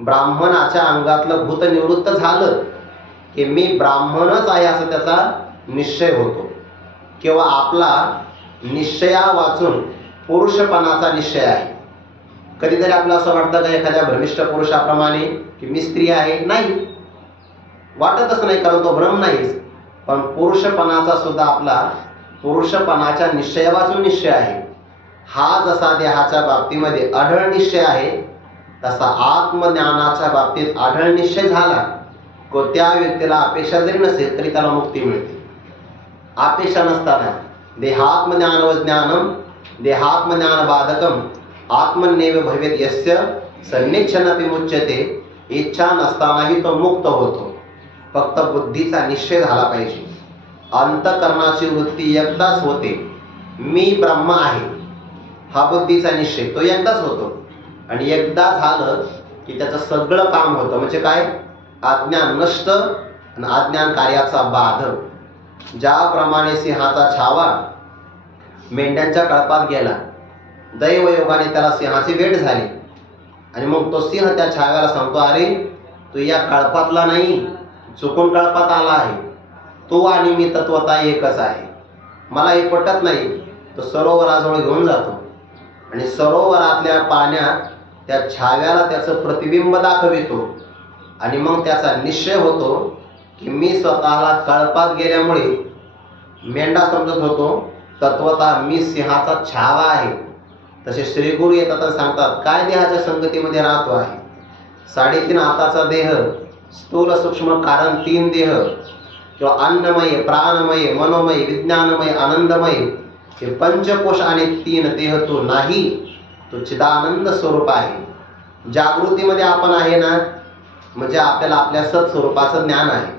ब्राह्मणाच्या अंगातलं भूत निवृत्त झालं की मी ब्राह्मणच आहे असं त्याचा निश्चय होतो. किंवा आपला निश्चया वाचून पुरुषपणाचा निश्चय आहे. कधीतरी आपलं असं वाटतं का एखाद्या भ्रमिष्ठ पुरुषाप्रमाणे की मी स्त्री आहे? नाही, वाटतच नाही, कारण तो भ्रम नाहीच. पण पुरुषपणाचा सुद्धा आपला पुरुषपणाच्या निश्चया वाचून निश्चय आहे. हा जसा देहाच्या बाबतीमध्ये आढळ निश्चय आहे, तसा आत्मज्ञानाच्या बाबतीत आढळ निश्चय झाला को त्या व्यक्तीला अपेक्षा जरी नसेल तरी त्याला मुक्ती मिळते. अपेक्षा नसताना देहात्मज्ञान व ज्ञानम देहात्मज्ञान बाधकम आत्मन्येव भवेत यस्य सन्निच्छनपि मुच्यते. इच्छा नसतानाही तो मुक्त होतो. फक्त बुद्धीचा निश्चय झाला पाहिजे. अंतःकरणाची वृत्ती एकदाच होते, मी ब्रह्म आहे, हा बुद्धीचा निश्चय तो एकदाच होतो. आणि एकदा झालं की त्याचं सगळं काम होतं. म्हणजे काय? अज्ञान नष्ट आणि अज्ञान कार्याचा बाध. ज्याप्रमाणे सिंहाचा छावा मेंढ्यांच्या कळपात गेला, दैवयोगाने त्याला सिंहाची भेट झाली, आणि मग तो सिंह त्या छाव्याला सांगतो, अरे तू या कळपातला नाही, चुकून कळपात आला आहे. तू आणि मी तत्वता एकच आहे, मला हे पटत नाही. तो सरोवराजवळ घेऊन जातो आणि सरोवरातल्या पाण्यात त्या छाव्याला त्याचं प्रतिबिंब दाखवितो. आणि मग त्याचा निश्चय होतो की मी स्वतःला कळपात गेल्यामुळे मेंढा समजत होतो, तत्वता मी सिंहाचा छावा आहे. तसे श्रीगुरु येतात आणि सांगतात, काय देहाच्या संगतीमध्ये राहतो आहे? 3.5 हाताचा देह, स्थूल सूक्ष्म कारण 3 देह, किंवा अन्नमय, प्राणमय, मनोमय, विज्ञानमय, आनंदमय, हे पंचकोश आणि 3 देह तो नाही. तो चिदानंद स्वरूप आहे. जागृतीमध्ये आपण आहे ना, म्हणजे आपल्याला आपल्या सत्स्वरूपाचं ज्ञान आहे.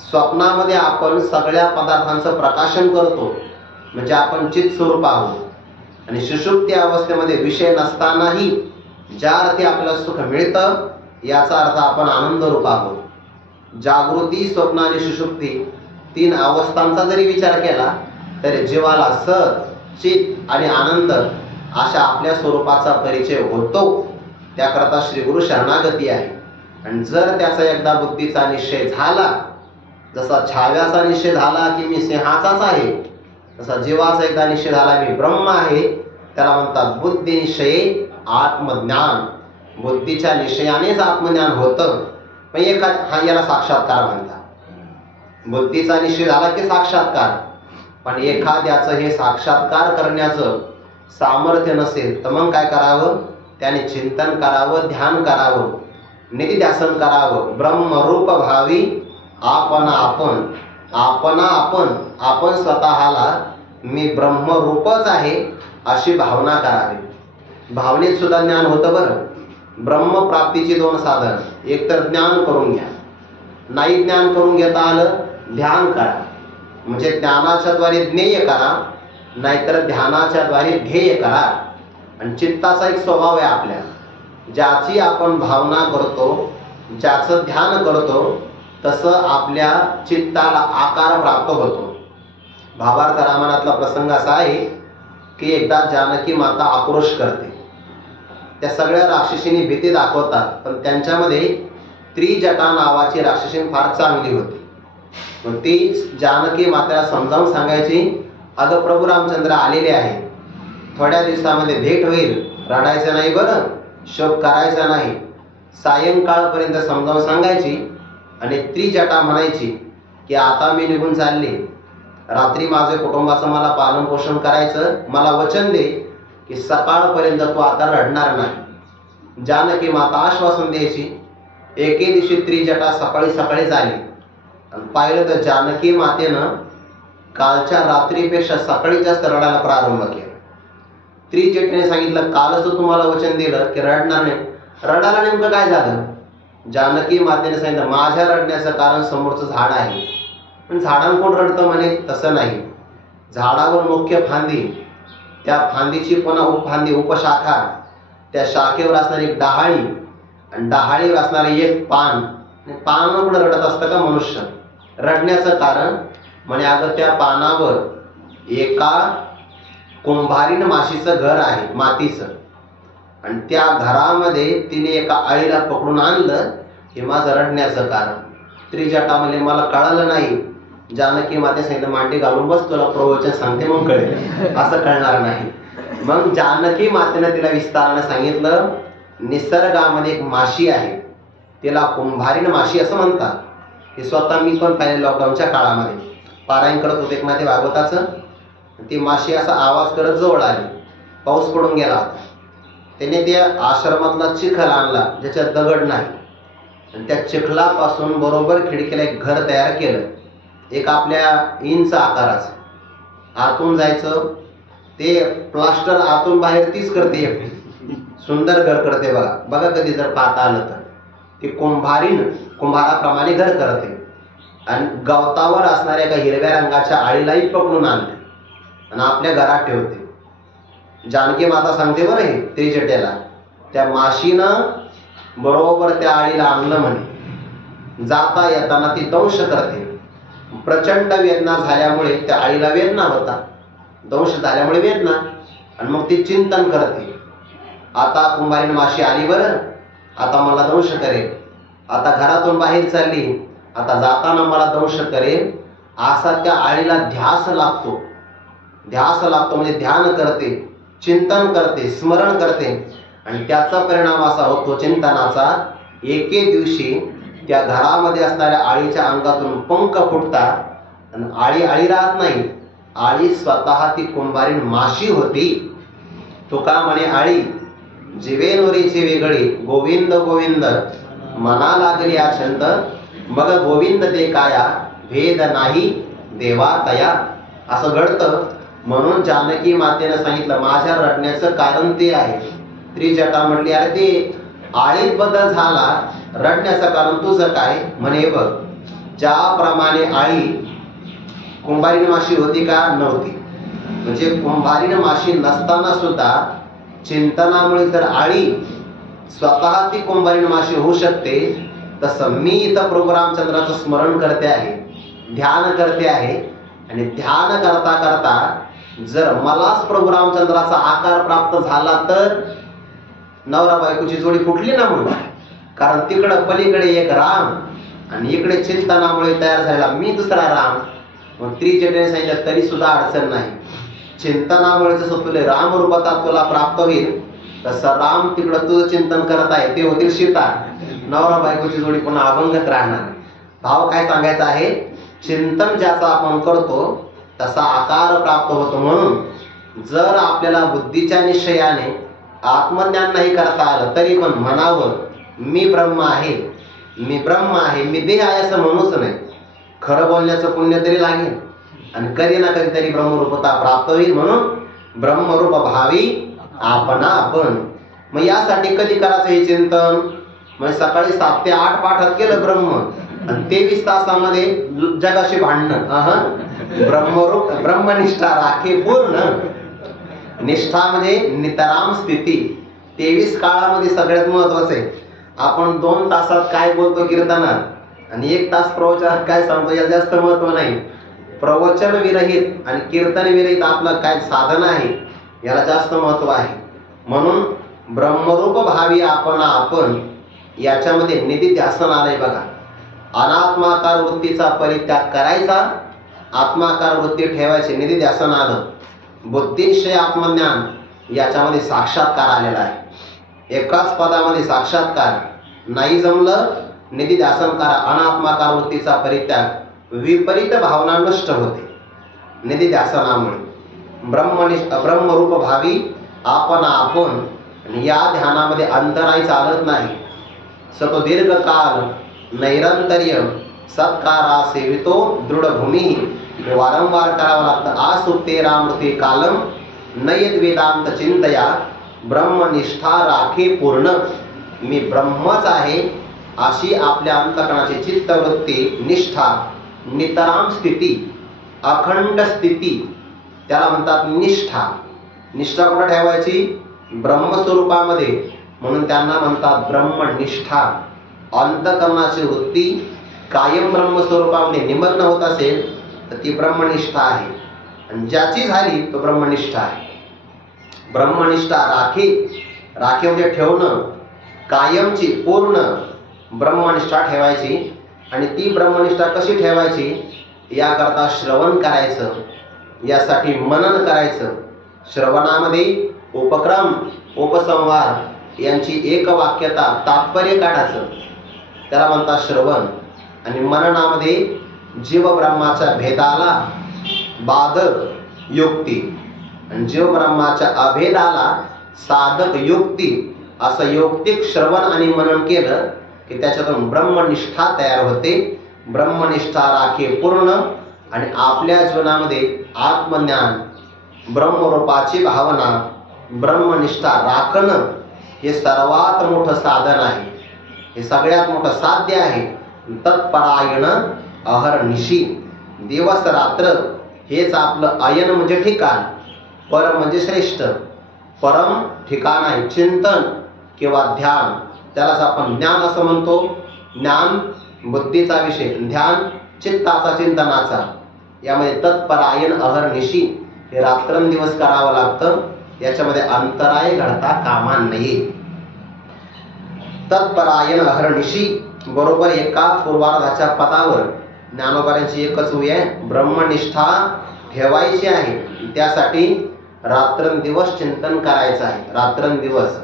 स्वप्नामध्ये आपण सगळ्या पदार्थांचं प्रकाशन करतो, म्हणजे आपण चित स्वरूप आहोत. आणि सुषुप्ती अवस्थेमध्ये विषय नसतानाही ज्या अर्थी आपल्याला सुख मिळतं, याचा अर्थ आपण आनंद रूप आहोत. जागृती, स्वप्न आणि सुषुप्ती 3 अवस्थांचा जरी विचार केला तरी जीवाला सत, चित आणि आनंद अशा आपल्या स्वरूपाचा परिचय होतो. त्याकरता श्री गुरु शरणागती आहे. आणि जर त्याचा एकदा बुद्धीचा निश्चय झाला, जसा छाव्याचा निश्चय झाला की मी सिंहाचाच आहे, तसा जीवाचा एकदा निश्चय झाला मी ब्रह्म आहे, त्याला म्हणतात बुद्धी निश्चय आत्मज्ञान. बुद्धीच्या निश्चयानेच आत्मज्ञान होतं. पण हा याला साक्षात्कार म्हणतात. बुद्धीचा निश्चय झाला की साक्षात्कार. पण एखाद्याचं हे साक्षात्कार करण्याचं सामर्थ्य नसेल तर मग काय करावं? त्याने चिंतन करावं, ध्यान करावं, निधिध्यासन करावं. ब्रह्मरूप भावी आपण स्वतःला मी ब्रह्मरूपच आहे अशी भावना करावी. भावनेत सुद्धा ज्ञान होतं. बरं, ब्रह्मप्राप्तीची 2 साधन, एक तर ज्ञान करून घ्या, नाही ज्ञान करून घेता आलं ध्यान करा. म्हणजे ज्ञानाच्या द्वारे ज्ञेय करा, नाहीतर ध्यानाच्या द्वारे ध्येय करा. आणि चित्ताचा एक स्वभाव आहे आपल्या, ज्याची आपण भावना करतो, ज्याचं ध्यान करतो, तसं आपल्या चित्ताला आकार प्राप्त होतो. भावार्थ रामायणातला प्रसंग असा आहे की एकदा जानकी माता आक्रोश करते. त्या सगळ्या राक्षसींनी भीती दाखवतात, पण त्यांच्यामध्ये त्रिजटा नावाची राक्षसी फार चांगली होती. मग ती जानकी मातेला समजावून सांगायची, अगं प्रभू रामचंद्र आलेले आहे, थोड्या दिवसामध्ये भेट होईल, रडायचं नाही बरं, शोक करायचा नाही. सायंकाळपर्यंत समजावून सांगायची आणि त्रिजटा म्हणायची की आता मी निघून चालले, रात्री माझे कुटुंबाचं मला पालन पोषण करायचं, मला वचन दे की सकाळपर्यंत तू आता रडणार नाही. जानकी माता आश्वासन द्यायची. एके दिवशी त्रिजटा सकाळी सकाळीच आली आणि पाहिलं तर जानकी मातेनं कालच्या रात्रीपेक्षा सकाळी जास्त रडायला प्रारंभ केला. त्रिजटेने सांगितलं, कालच तुम्हाला वचन दिलं की रडणार नाही, रडायला नेमकं काय झालं? जानकी मातेने सांगितलं, माझ्या रडण्याचं कारण समोरचं झाड आहे. पण झाडांना कोण रडतं म्हणे? तसं नाही. झाडावर मुख्य फांदी, त्या फांदीची पुन्हा उपफांदी उपशाखा, त्या शाखेवर असणारी एक डहाळी आणि डहाळीवर असणारे एक पान. पानावर कुठं रडत असतं का मनुष्य? रडण्याचं कारण म्हणे अगं त्या पानावर एका कुंभारीण माशीचं घर आहे मातीचं, आणि त्या घरामध्ये तिने एका आईला पकडून आणलं, हे माझं रडण्याचं कारण. त्रिजटा म्हणले, मला कळालं नाही. जानकी माते सांगितलं, मांडी घालून बस, तुला प्रवचन सांगते मग कळेल. असं कळणार नाही. मग जानकी मातेनं तिला विस्तारानं सांगितलं, निसर्गामध्ये एक माशी आहे, तिला कुंभारीण माशी असं म्हणतात. हे स्वतः मी पण पाहिलं लॉकडाऊनच्या काळामध्ये. पारायण करत होते एक मध्ये भागवताचं. ती माशी असा आवाज करत जवळ आली. पाऊस पडून गेला होता. त्याने त्या आश्रमातला चिखल आणला ज्याच्यात दगड नाही, आणि त्या चिखलापासून बरोबर खिडकीला एक घर तयार केलं, एक आपल्या इंच आकाराचं. आतून जायचं, ते प्लास्टर आतून बाहेर तीच करते, सुंदर घर करते. बघा बघा कधी जर पाहता आलं तर ती कुंभारीण कुंभाराप्रमाणे घर करते. आणि गवतावर असणाऱ्या एका हिरव्या रंगाच्या आळीलाही पकडून आणते आणि आपल्या घरात ठेवते. जानकी माता सांगते बरं हे त्रिजटेला, त्या माशीनं बरोबर त्या आळीला आणलं म्हणे. जाता येताना ती दंश करते. प्रचंड वेदना झाल्यामुळे त्या आळीला वेदना होता, दंश झाल्यामुळे वेदना, आणि मग ती चिंतन करते, आता कुंभारीण माशी आली बरं, आता मला दंश करेल, आता घरातून बाहेर चालली, आता जाताना मला दंश करेल. असा त्या आळीला ध्यास लागतो. ध्यास लागतो म्हणजे ध्यान करते, चिंतन करते, स्मरण करते, आणि त्याचा परिणाम असा होतो चिंतनाचा, एके दिवशी त्या घरामध्ये असणाऱ्या आळीच्या अंगातून पंख फुटतात आणि आळी आळी राहत नाही. आळी स्वतः ती कुंभारीण माशी होती. तुका म्हणे आळी जीवेनवरीचे वेगळे, गोविंद गोविंद मना लागली छंद, मग गोविंद ते काया भेद नाही देवा तया. असं घडतं. म्हणून जानकी मातेनं सांगितलं, माझ्या रडण्याचं कारण ते आहे. त्रिजटा म्हणली, अरे ते आळीत बदल झाला, रडण्याचं कारण तुझं काय? म्हणे बघ, ज्याप्रमाणे आळी कुंभारीण माशी होती का? नव्हती. म्हणजे कुंभारीण माशी नसताना सुद्धा चिंतनामुळे जर आळी स्वतः ती कुंभारीण माशी होऊ शकते, तसं मी इथं प्रभू रामचंद्राचं स्मरण करते आहे, ध्यान करते आहे, आणि ध्यान करता करता जर मलाच प्रभू रामचंद्राचा आकार प्राप्त झाला तर नवरा बायकोची जोडी फुटली ना म्हणून. कारण तिकडं पलीकडे एक राम आणि इकडे चिंतनामुळे तयार झालेला मी दुसरा राम. मग त्रिजटेने सांगितलं तरी सुद्धा अडचण नाही. चिंतनामुळे जसं तुला राम रूपात तुला प्राप्त होईल, तसं राम तिकडं तुझं चिंतन करत आहे, ते होतील सीता. नवरा बायकोची जोडी पुन्हा अभंगत राहणार. भाव काय सांगायचा आहे? चिंतन ज्याचा आपण करतो तसा आकार प्राप्त होतो. म्हणून जर आपल्याला बुद्धीच्या निश्चयाने आत्मज्ञान नाही करता आलं तरी पण म्हणावं मी ब्रह्म आहे, मी ब्रह्म आहे, मी देह आहे असं म्हणूच नाही. खरं बोलण्याचं पुण्य तरी लागेल आणि कधी ना कधीतरी ब्रह्मरूपता प्राप्त होईल. म्हणून ब्रह्मरूप भावी आपण आपण. मग यासाठी कधी करायचं हे चिंतन? म्हणजे सकाळी 7 ते 8 पाठात केलं ब्रह्म, आणि 23 तासामध्ये जगाशी भांडणं. ब्रह्मरूप ब्रह्मनिष्ठा राखे पूर्ण. निष्ठा म्हणजे नितराम स्थिती. 23 काळामध्ये सगळ्यात महत्वाचं आहे. आपण 2 तासात काय बोलतो कीर्तनात आणि 1 तास प्रवचनात काय सांगतो याला जास्त महत्व नाही. प्रवचन विरहित आणि कीर्तन विरहित आपलं काय साधन आहे याला जास्त महत्व आहे. म्हणून ब्रह्मरूप भावी आपण आपण याच्यामध्ये निधिध्यासन आलंय बघा. अनात्माकार वृत्तीचा परित्याग करायचा, आत्माकार वृत्ती ठेवायची, निधिध्यासन आलं. बुद्धिनिश्चय आत्मज्ञान याच्यामध्ये साक्षात्कार आलेला आहे. एकाच पदामध्ये साक्षात्कार. नाही जमलं निधिध्यासनकार अनात्माकार वृत्तीचा परित्याग, विपरीत भावना नष्ट होते निधिध्यासनामुळे। ब्रह्मरूप भावी आपण या ध्यानामध्ये अंतराई चालत नाही। सतो दीर्घकाल नैरंतर्य सत्कारा सेवितो दृढभूमी, वारंवार करावं लागतं। आसुप्ते रामृते कालम नयत वेदांत चिंतया, ब्रह्मनिष्ठा राखे पूर्ण, मी ब्रह्मच आहे अशी आपल्या अंतकरणाची चित्तवृत्ती, निष्ठा, नितराम स्थिती, अखंड स्थिती, त्याला म्हणतात निष्ठा। निष्ठा कुठं ठेवायची? ब्रह्मस्वरूपामध्ये, म्हणून त्यांना म्हणतात ब्रह्मनिष्ठा। अंतकरणाची वृत्ती कायम ब्रह्मस्वरूपामध्ये निमग्न होत असेल तर ती ब्रह्मनिष्ठा आहे, आणि ज्याची झाली तो ब्रह्मनिष्ठा आहे। ब्रह्मनिष्ठा राखे, राखे म्हणजे ठेवणं, कायमची पूर्ण ब्रह्मनिष्ठा ठेवायची। आणि ती ब्रह्मनिष्ठा कशी ठेवायची? याकरता श्रवण करायचं, यासाठी मनन करायचं। श्रवणामध्ये उपक्रम, उपसंहार यांची एकवाक्यता, तात्पर्य काढायचं, त्याला म्हणतात श्रवण। आणि मननामध्ये जीव ब्रह्माच्या भेदाला बाधक युक्ती, आणि जीव ब्रह्माच्या अभेदाला साधक युक्ती, असं यौक्तिक श्रवण आणि मनन केलं की त्याच्यातून ब्रह्मनिष्ठा तयार होते। ब्रह्मनिष्ठा राखे पूर्ण, आणि आपल्या जीवनामध्ये आत्मज्ञान, ब्रह्मरूपाची भावना, ब्रह्मनिष्ठा राखणं हे सर्वात मोठं साधन आहे, हे सगळ्यात मोठं साध्य आहे। तत्परायण अहर्निशी, दिवस रात्र हेच आपलं अयन म्हणजे ठिकाण, पर म्हणजे श्रेष्ठ, परम ठिकाण आहे। चिंतन किंवा ध्यान, त्यालाच आपण ज्ञान असं म्हणतो। ज्ञान बुद्धीचा विषय, ध्यान चित्ताचा, चिंतनाचा। यामध्ये तत्परायण अहर्निशी हे रात्रंदिवस करावं लागतं, याच्यामध्ये अंतराय घडता कामा नये। तत्परायण अहर्निशी बरोबर एका पूर्वार्धाच्या पदावर ज्ञानोबांची एकच उई आहे, ब्रह्मनिष्ठा ठेवायची आहे, त्यासाठी रात्रंदिवस चिंतन करायचं आहे। रात्रंदिवस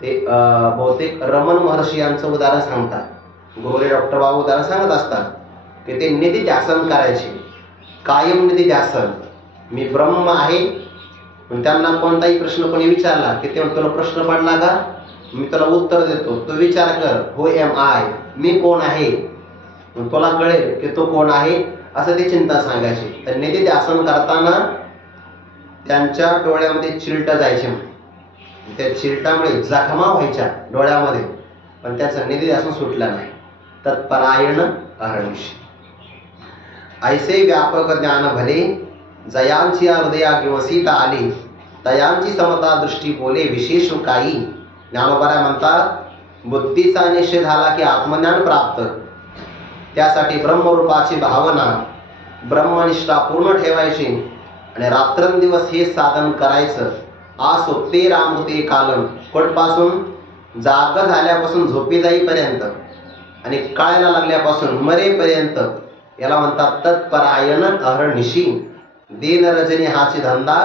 ते बहुतेक रमण महर्षी यांचं उदाहरण सांगतात, गोरे डॉक्टर बाबू उदाहरण सांगत असतात की ते निधिध्यासन करायचे, कायम निधिध्यासन। मी ब्रह्म आहे, त्यांना कोणताही प्रश्न कोणी विचारला की ते तुला प्रश्न पडला का, मी तुला उत्तर देतो, तू विचार कर, हु एम आय, मी कोण आहे, तुला कळेल की तो कोण आहे, असं ते चिंता सांगायची। तर निधिध्यासन करताना त्यांच्या डोळ्यामध्ये चिलट जायचे, त्या चिलटामुळे जखमा व्हायच्या डोळ्यामध्ये, पण त्याचं निधिध्यासन सुटलं नाही। तत्परायण अहर्निशी ऐसे व्यापक ज्ञान भले, जयांची हृदया किंवसिता आली, तयांची समता दृष्टी बोले विशेष काही। ज्ञानोबा म्हणतात बुद्धीचा निश्चय झाला की आत्मज्ञान प्राप्त, त्यासाठी ब्रह्मरूपाची भावना, ब्रह्मनिष्ठा पूर्ण ठेवायची, आणि रात्रंदिवस हे साधन करायचं। आसुप्ते रामृते कालम, कोटपासून जाग झाल्यापासून झोपी जाईपर्यंत, आणि कळायला लागल्यापासून मरेपर्यंत, याला म्हणतात तत्परायण अहर्निशी। दिन रजनी हाची धंदा,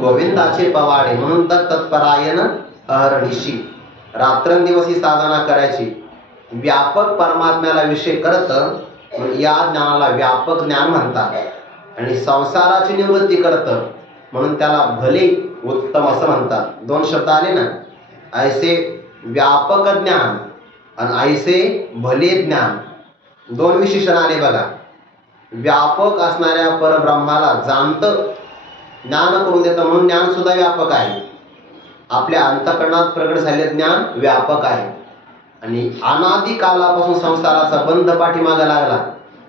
गोविंदाचे पवाडे, म्हणून तत्परायण अहर्निशी रात्रंदिवस ही साधना करायची। व्यापक परमात्म्याला विषय करतं, या ज्ञानाला व्यापक ज्ञान म्हणतात। आणि संसाराची निवृत्ती करतं, म्हणून त्याला भले उत्तम असं म्हणतात। दोन शब्द आले ना, ऐसे व्यापक ज्ञान आणि ऐसे भले ज्ञान, दोन विशेषण आले बघा। व्यापक असणाऱ्या परब्रह्माला जाणतं, ज्ञान करून देतं, म्हणून ज्ञान सुद्धा व्यापक आहे। आपल्या अंतःकरणात प्रगट झाले ज्ञान व्यापक आहे, आणि अनादी कालापासून संसाराचा बंध पाठीमागा लागला,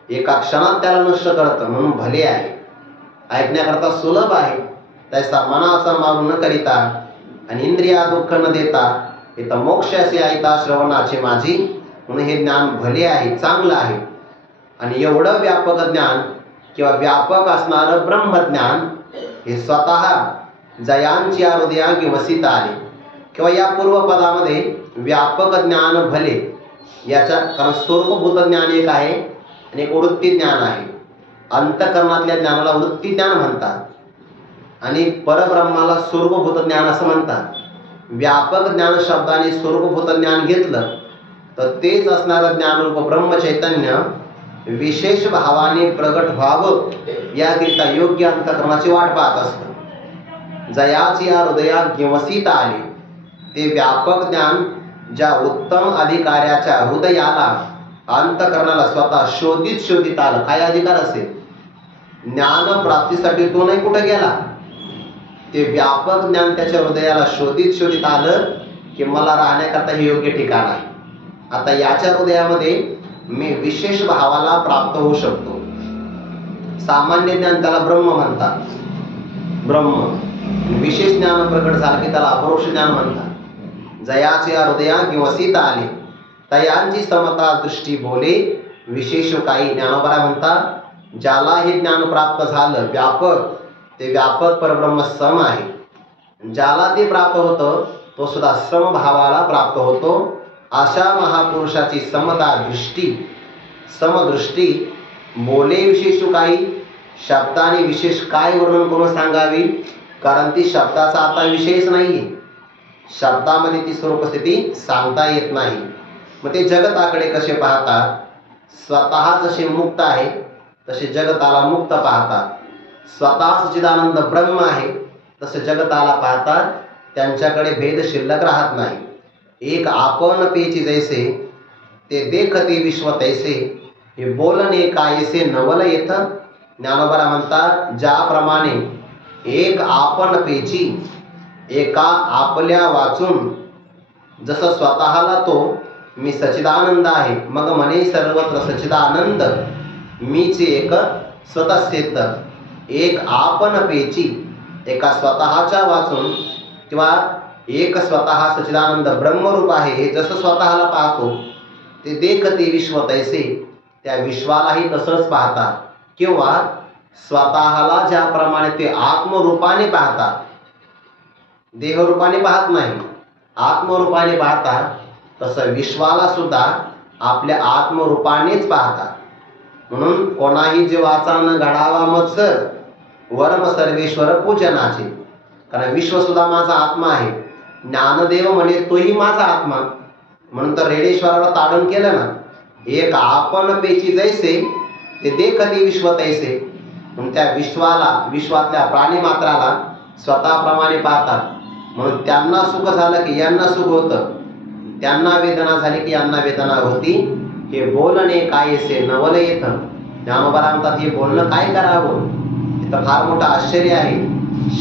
एका क्षणात त्याला नष्ट करतं, म्हणून भले आहे। ऐकण्याकरता सुलभ आहे, त्याचा मनाचा मारू न करिता आणि इंद्रिया दुःख न देता, इथं मोक्षाचे ऐता श्रवणाचे माझी, म्हणून हे ज्ञान भले आहे, चांगलं आहे। आणि एवढं व्यापक ज्ञान किंवा व्यापक असणारं ब्रह्मज्ञान हे स्वतः जयांची हृदया किंवसिता आले, किंवा या पूर्वपदामध्ये व्यापक ज्ञान भले, याच्या कारण स्वरूपभूत ज्ञान एक आहे आणि एक वृत्ती ज्ञान आहे। अंतःकरणातल्या ज्ञानाला वृत्ती ज्ञान म्हणतात, आणि परब्रह्माला स्वरूपभूत ज्ञान असं म्हणतात। व्यापक ज्ञान शब्दाने स्वरूपभूत ज्ञान घेतलं तर तेच असणारं ज्ञानरूप ब्रह्मचैतन्य विशेष भावाने प्रगट व्हावं याकरिता योग्य अंतःकरणाची वाट पाहत असतं. जयाची या हृदयात व्यवसित आले ते व्यापक ज्ञान ज्या उत्तम अधिकाऱ्याच्या हृदयाला अंतःकरणाला स्वतः शोधित आलं. काय अधिकार असेल? ज्ञान प्राप्तीसाठी तो नाही कुठे गेला, ते व्यापक ज्ञान त्याच्या हृदयाला शोधित आलं की मला राहण्याकरता हे योग्य ठिकाण आहे. आता याच्या हृदयामध्ये मी विशेष भावाला प्राप्त होऊ शकतो. सामान्य ज्ञान त्याला ब्रह्म म्हणतात, ब्रह्म. विशेष ज्ञान प्रकट झालं की त्याला अपरोक्ष ज्ञान म्हणतात. जयाचे हृदया व्यवसित आले तयांची समता दृष्टी बोले विशेष काही. ज्ञानोबा म्हणतात ज्याला हे ज्ञान प्राप्त झालं व्यापक, ते व्यापक परब्रह्म सम आहे. ज्याला ते प्राप्त होतं तो सुद्धा समभावाला प्राप्त होतो. अशा महापुरुषाची समदृष्टी बोले विशेष काही. शब्दाने विशेष काय वर्णन करून सांगावी, कारण ती शब्दाचा आता विषयच नाहीये. शब्दामध्ये ती स्वरूपस्थिती सांगता येत नाही. मग ते जगताकडे कसे पाहतात? स्वतः जसे मुक्त आहे तसे जगताला मुक्त पाहतात. स्वतः सच्चिदानंद ब्रह्म आहे तसे जगताला पाहतात. त्यांच्याकडे भेद शिल्लक राहत नाही. एक आपण पेची जैसे ते देखते विश्व तैसे, हे बोलणे कायसे नवल येत. ज्ञानोबा म्हणतात ज्याप्रमाणे एक आपण पेची एका आपल्या वाचून जसं स्वतःला तो मी सच्चिदानंद आहे मग म्हणे सर्वत्र सच्चिदानंद मीचे एक स्वतः सिद्ध. एक आपण पेची एका स्वतःच्या वाचून किंवा एक स्वतः सच्चिदानंद ब्रह्मरूप आहे हे जसं स्वतःला पाहतो ते देखते विश्व तैसे, त्या विश्वालाही तसंच पाहतात. किंवा स्वतःला ज्याप्रमाणे ते आत्मरूपाने पाहतात, देहरूपाने पाहत नाही, आत्मरूपाने पाहतात, तसं विश्वाला सुद्धा आपल्या आत्मरूपानेच पाहतात. म्हणून कोणाही जीवाचा न घडावा मत्सर वर्म सर्वेश्वर पूजनाचे. कारण विश्व सुद्धा माझा आत्मा आहे. ज्ञानदेव म्हणे तोही माझा आत्मा. म्हणून तर रेडेश्वराला ताडण केलं ना, एक आपण पेची जैसे ते देखते विश्व तैसे. म्हणून त्या विश्वाला, विश्वातल्या प्राणीमात्राला स्वतःप्रमाणे पाहतात. म्हणून त्यांना सुख झालं की यांना सुख होतं, त्यांना वेदना झाली की यांना वेदना होती. हे बोलणे कायसे नवल येत. ज्ञानोबा म्हणतात हे बोलणं काय करावं, इथं फार मोठं आश्चर्य आहे.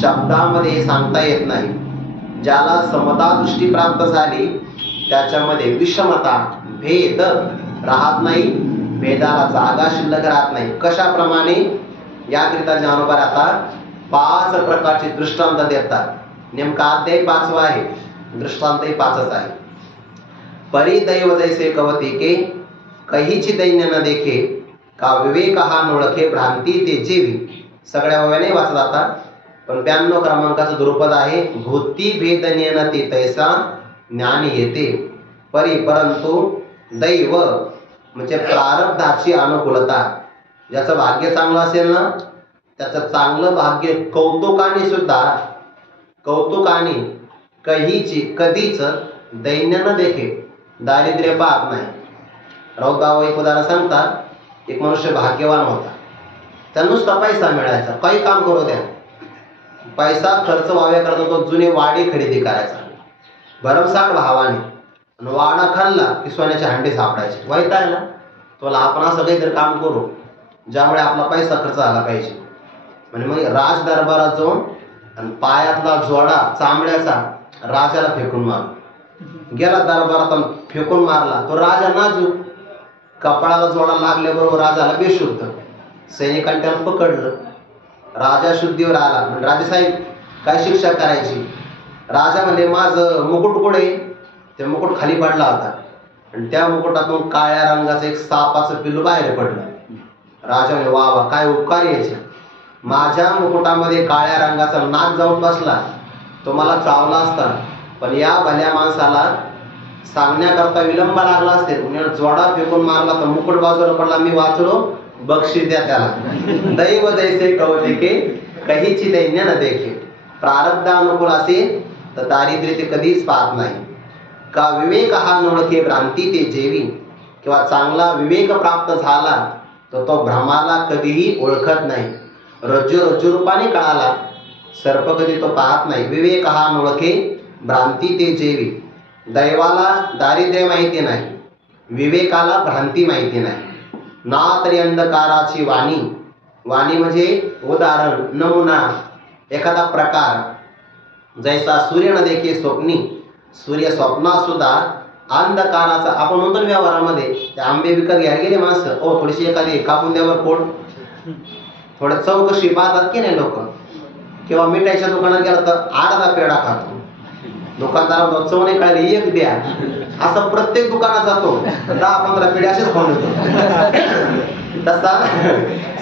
शब्दामध्ये हे सांगता येत नाही. ज्याला समता दृष्टी प्राप्त झाली त्याच्यामध्ये विषमता भेद राहत नाही, भेदाला जागा शिल्लक राहत नाही. कशाप्रमाणे? याकरिता ज्ञानोबा आता 5 प्रकारचे दृष्टांत देतात. नेमका अध्याय 5वा आहे, दृष्टांतही 5च आहे. परिदैव जैसे कवतिके कहीची दैन्य न देखे का विवेक हा नोळखे भ्रांती ते जेवी. सगळ्या वयाने वाचत आता, पण 92 क्रमांकाचं द्रुपद आहे. भूती भेदनीय न ते तैसा ज्ञान येते परी परंतु दैव म्हणजे प्रारब्धाची अनुकूलता. ज्याचं भाग्य चांगलं असेल ना त्याचं चांगलं भाग्य कौतुकाने कधीच दैन्य न देखे, दारिद्र्य पाहत नाही. राऊतबाबा एक उदाहरण सांगतात. एक मनुष्य भाग्यवान होता, त्याला नुसता पैसा मिळायचा, काही काम करू द्या, पैसा खर्च व्हाव्या करता तो जुने वाडे खरेदी करायचा भरमसाठ भावाने. वाडा खाल्ला की सोन्याचे हांडे सापडायचे. वैतागला तुला आपण असं काहीतरी काम करू ज्यामुळे आपला पैसा खर्च झाला पाहिजे. म्हणजे मग राज दरबारात जाऊन आणि पायातला जोडा चांबड्याचा राजाला फेकून मारला. गेला दरबारात फेकून मारला तो राजा नाजूक, कपाळाला जोडा लागल्याबरोबर राजाला बेशुद्ध. सैनिकांनी त्याला पकडलं, राजा शुद्धीवर आला. म्हणजे राजेसाहेब काय शिक्षा करायची? राजा म्हणजे माझं मुकुट कुठे? ते मुकुट खाली पडला होता आणि त्या मुकुटातून काळ्या रंगाचं एक सापाचं पिल्लू बाहेर पडलं. राजा म्हणजे वा वा काय उपकार यायचे, माझ्या मुकुटामध्ये काळ्या रंगाचा नाग जाऊन बसला, तो मला चावला असता, पण या भल्या माणसाला सांगण्याकरता विलंब लागला असते. जोडा फेकून मारला तर मुकुट बाजूला पडला, मी वाचलो, बक्षीस द्या त्याला. दैव जैसे कवतिके कहीची दैन्य न देखे. प्रारब्ध अनुकूल असेल तर दारिद्र्य ते कधीच पाहत नाही. का विवेक हा नोळखे भ्रांती ते जेवी, किंवा चांगला विवेक प्राप्त झाला तर तो भ्रमाला कधीही ओळखत नाही. रज्जू रूपाने कळाला, सर्प कधी तो पाहत नाही. विवेक हा नोळखे भ्रांती ते जेवी. दैवाला दारिद्र्य माहिती नाही, विवेकाला भ्रांती माहिती नाही. ना तरी अंधकाराची वाणी. वाणी म्हणजे उदाहरण, नमुना, एखादा प्रकार. जैसा सूर्य न देखे स्वप्नी, सूर्य स्वप्नात सुद्धा अंधकाराचा. आपण म्हणतो व्यवहारामध्ये, ते आंबे विकत घ्यायला गेले माणसं, ओ थोडीशी एखादी कापून द्यावर पोट, थोडं चौकशी पाहतात की नाही लोक. किंवा मिठाईच्या दुकानात गेला तर अर्धा पेढा खातो, दुकानदाराला चव नाही कळली एक द्या, असं प्रत्येक दुकानात जातो, 10-15 पेढे असेच खाऊन येतो. तसा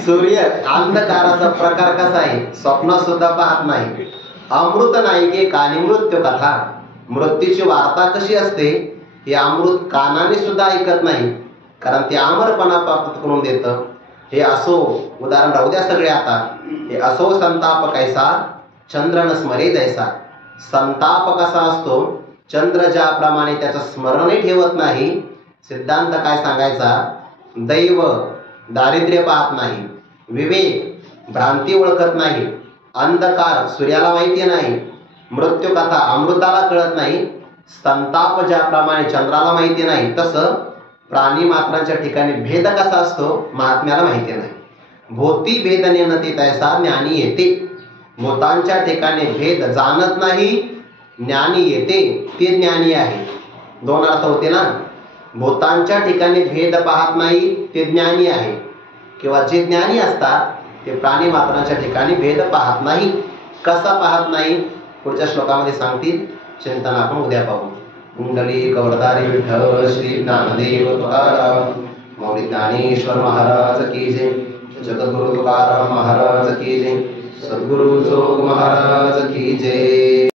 सूर्य अंधकाराचा प्रकार कसा आहे, स्वप्नात सुद्धा पाहत नाही. अमृत नायिके काली मृत्यू कथा. मृत्यूची वार्ता कशी असते हे अमृत कानाने सुद्धा ऐकत नाही, कारण ते अमरपणा प्राप्त करून देतं. हे असो, उदाहरण राहू द्या सगळे आता. हे असो संताप कैसा, चंद्र न स्मरे जैसा. संताप कसा असतो, चंद्र ज्याप्रमाणे त्याचं स्मरणही ठेवत नाही. सिद्धांत काय सांगायचा, दैव दारिद्र्य पाहत नाही, विवेक भ्रांती ओळखत नाही, अंधकार सूर्याला माहिती नाही, मृत्यू कथा अमृताला कळत नाही, संताप ज्याप्रमाणे चंद्राला माहिती नाही, तसं प्राणी मात्रांच्या ठिकाणी भेद कसा असतो महात्म्याला माहिती नाही. भोती भेद नेनती तैसा ज्ञानी येते. भूतांच्या ठिकाणी भेद जाणत नाही, ज्ञानी येते, ते ज्ञानी आहे. दोन अर्थ होते ना. भूतांच्या ठिकाणी भेद पाहत नाही ते ज्ञानी आहे, किंवा जे ज्ञानी असतात ते प्राणी मात्रांच्या ठिकाणी भेद पाहत नाही. कसा पाहत नाही पुढच्या श्लोकामध्ये सांगतील. चिंतन आपण उद्या पाहू. कुंडली कवरदारी विठ्ठल श्री ज्ञानदेव तुकाराम. मौली ज्ञानेश्वर महाराज की जय. जगद्गुरु तुकाराम महाराज की जय. सद्गुरु जोग महाराज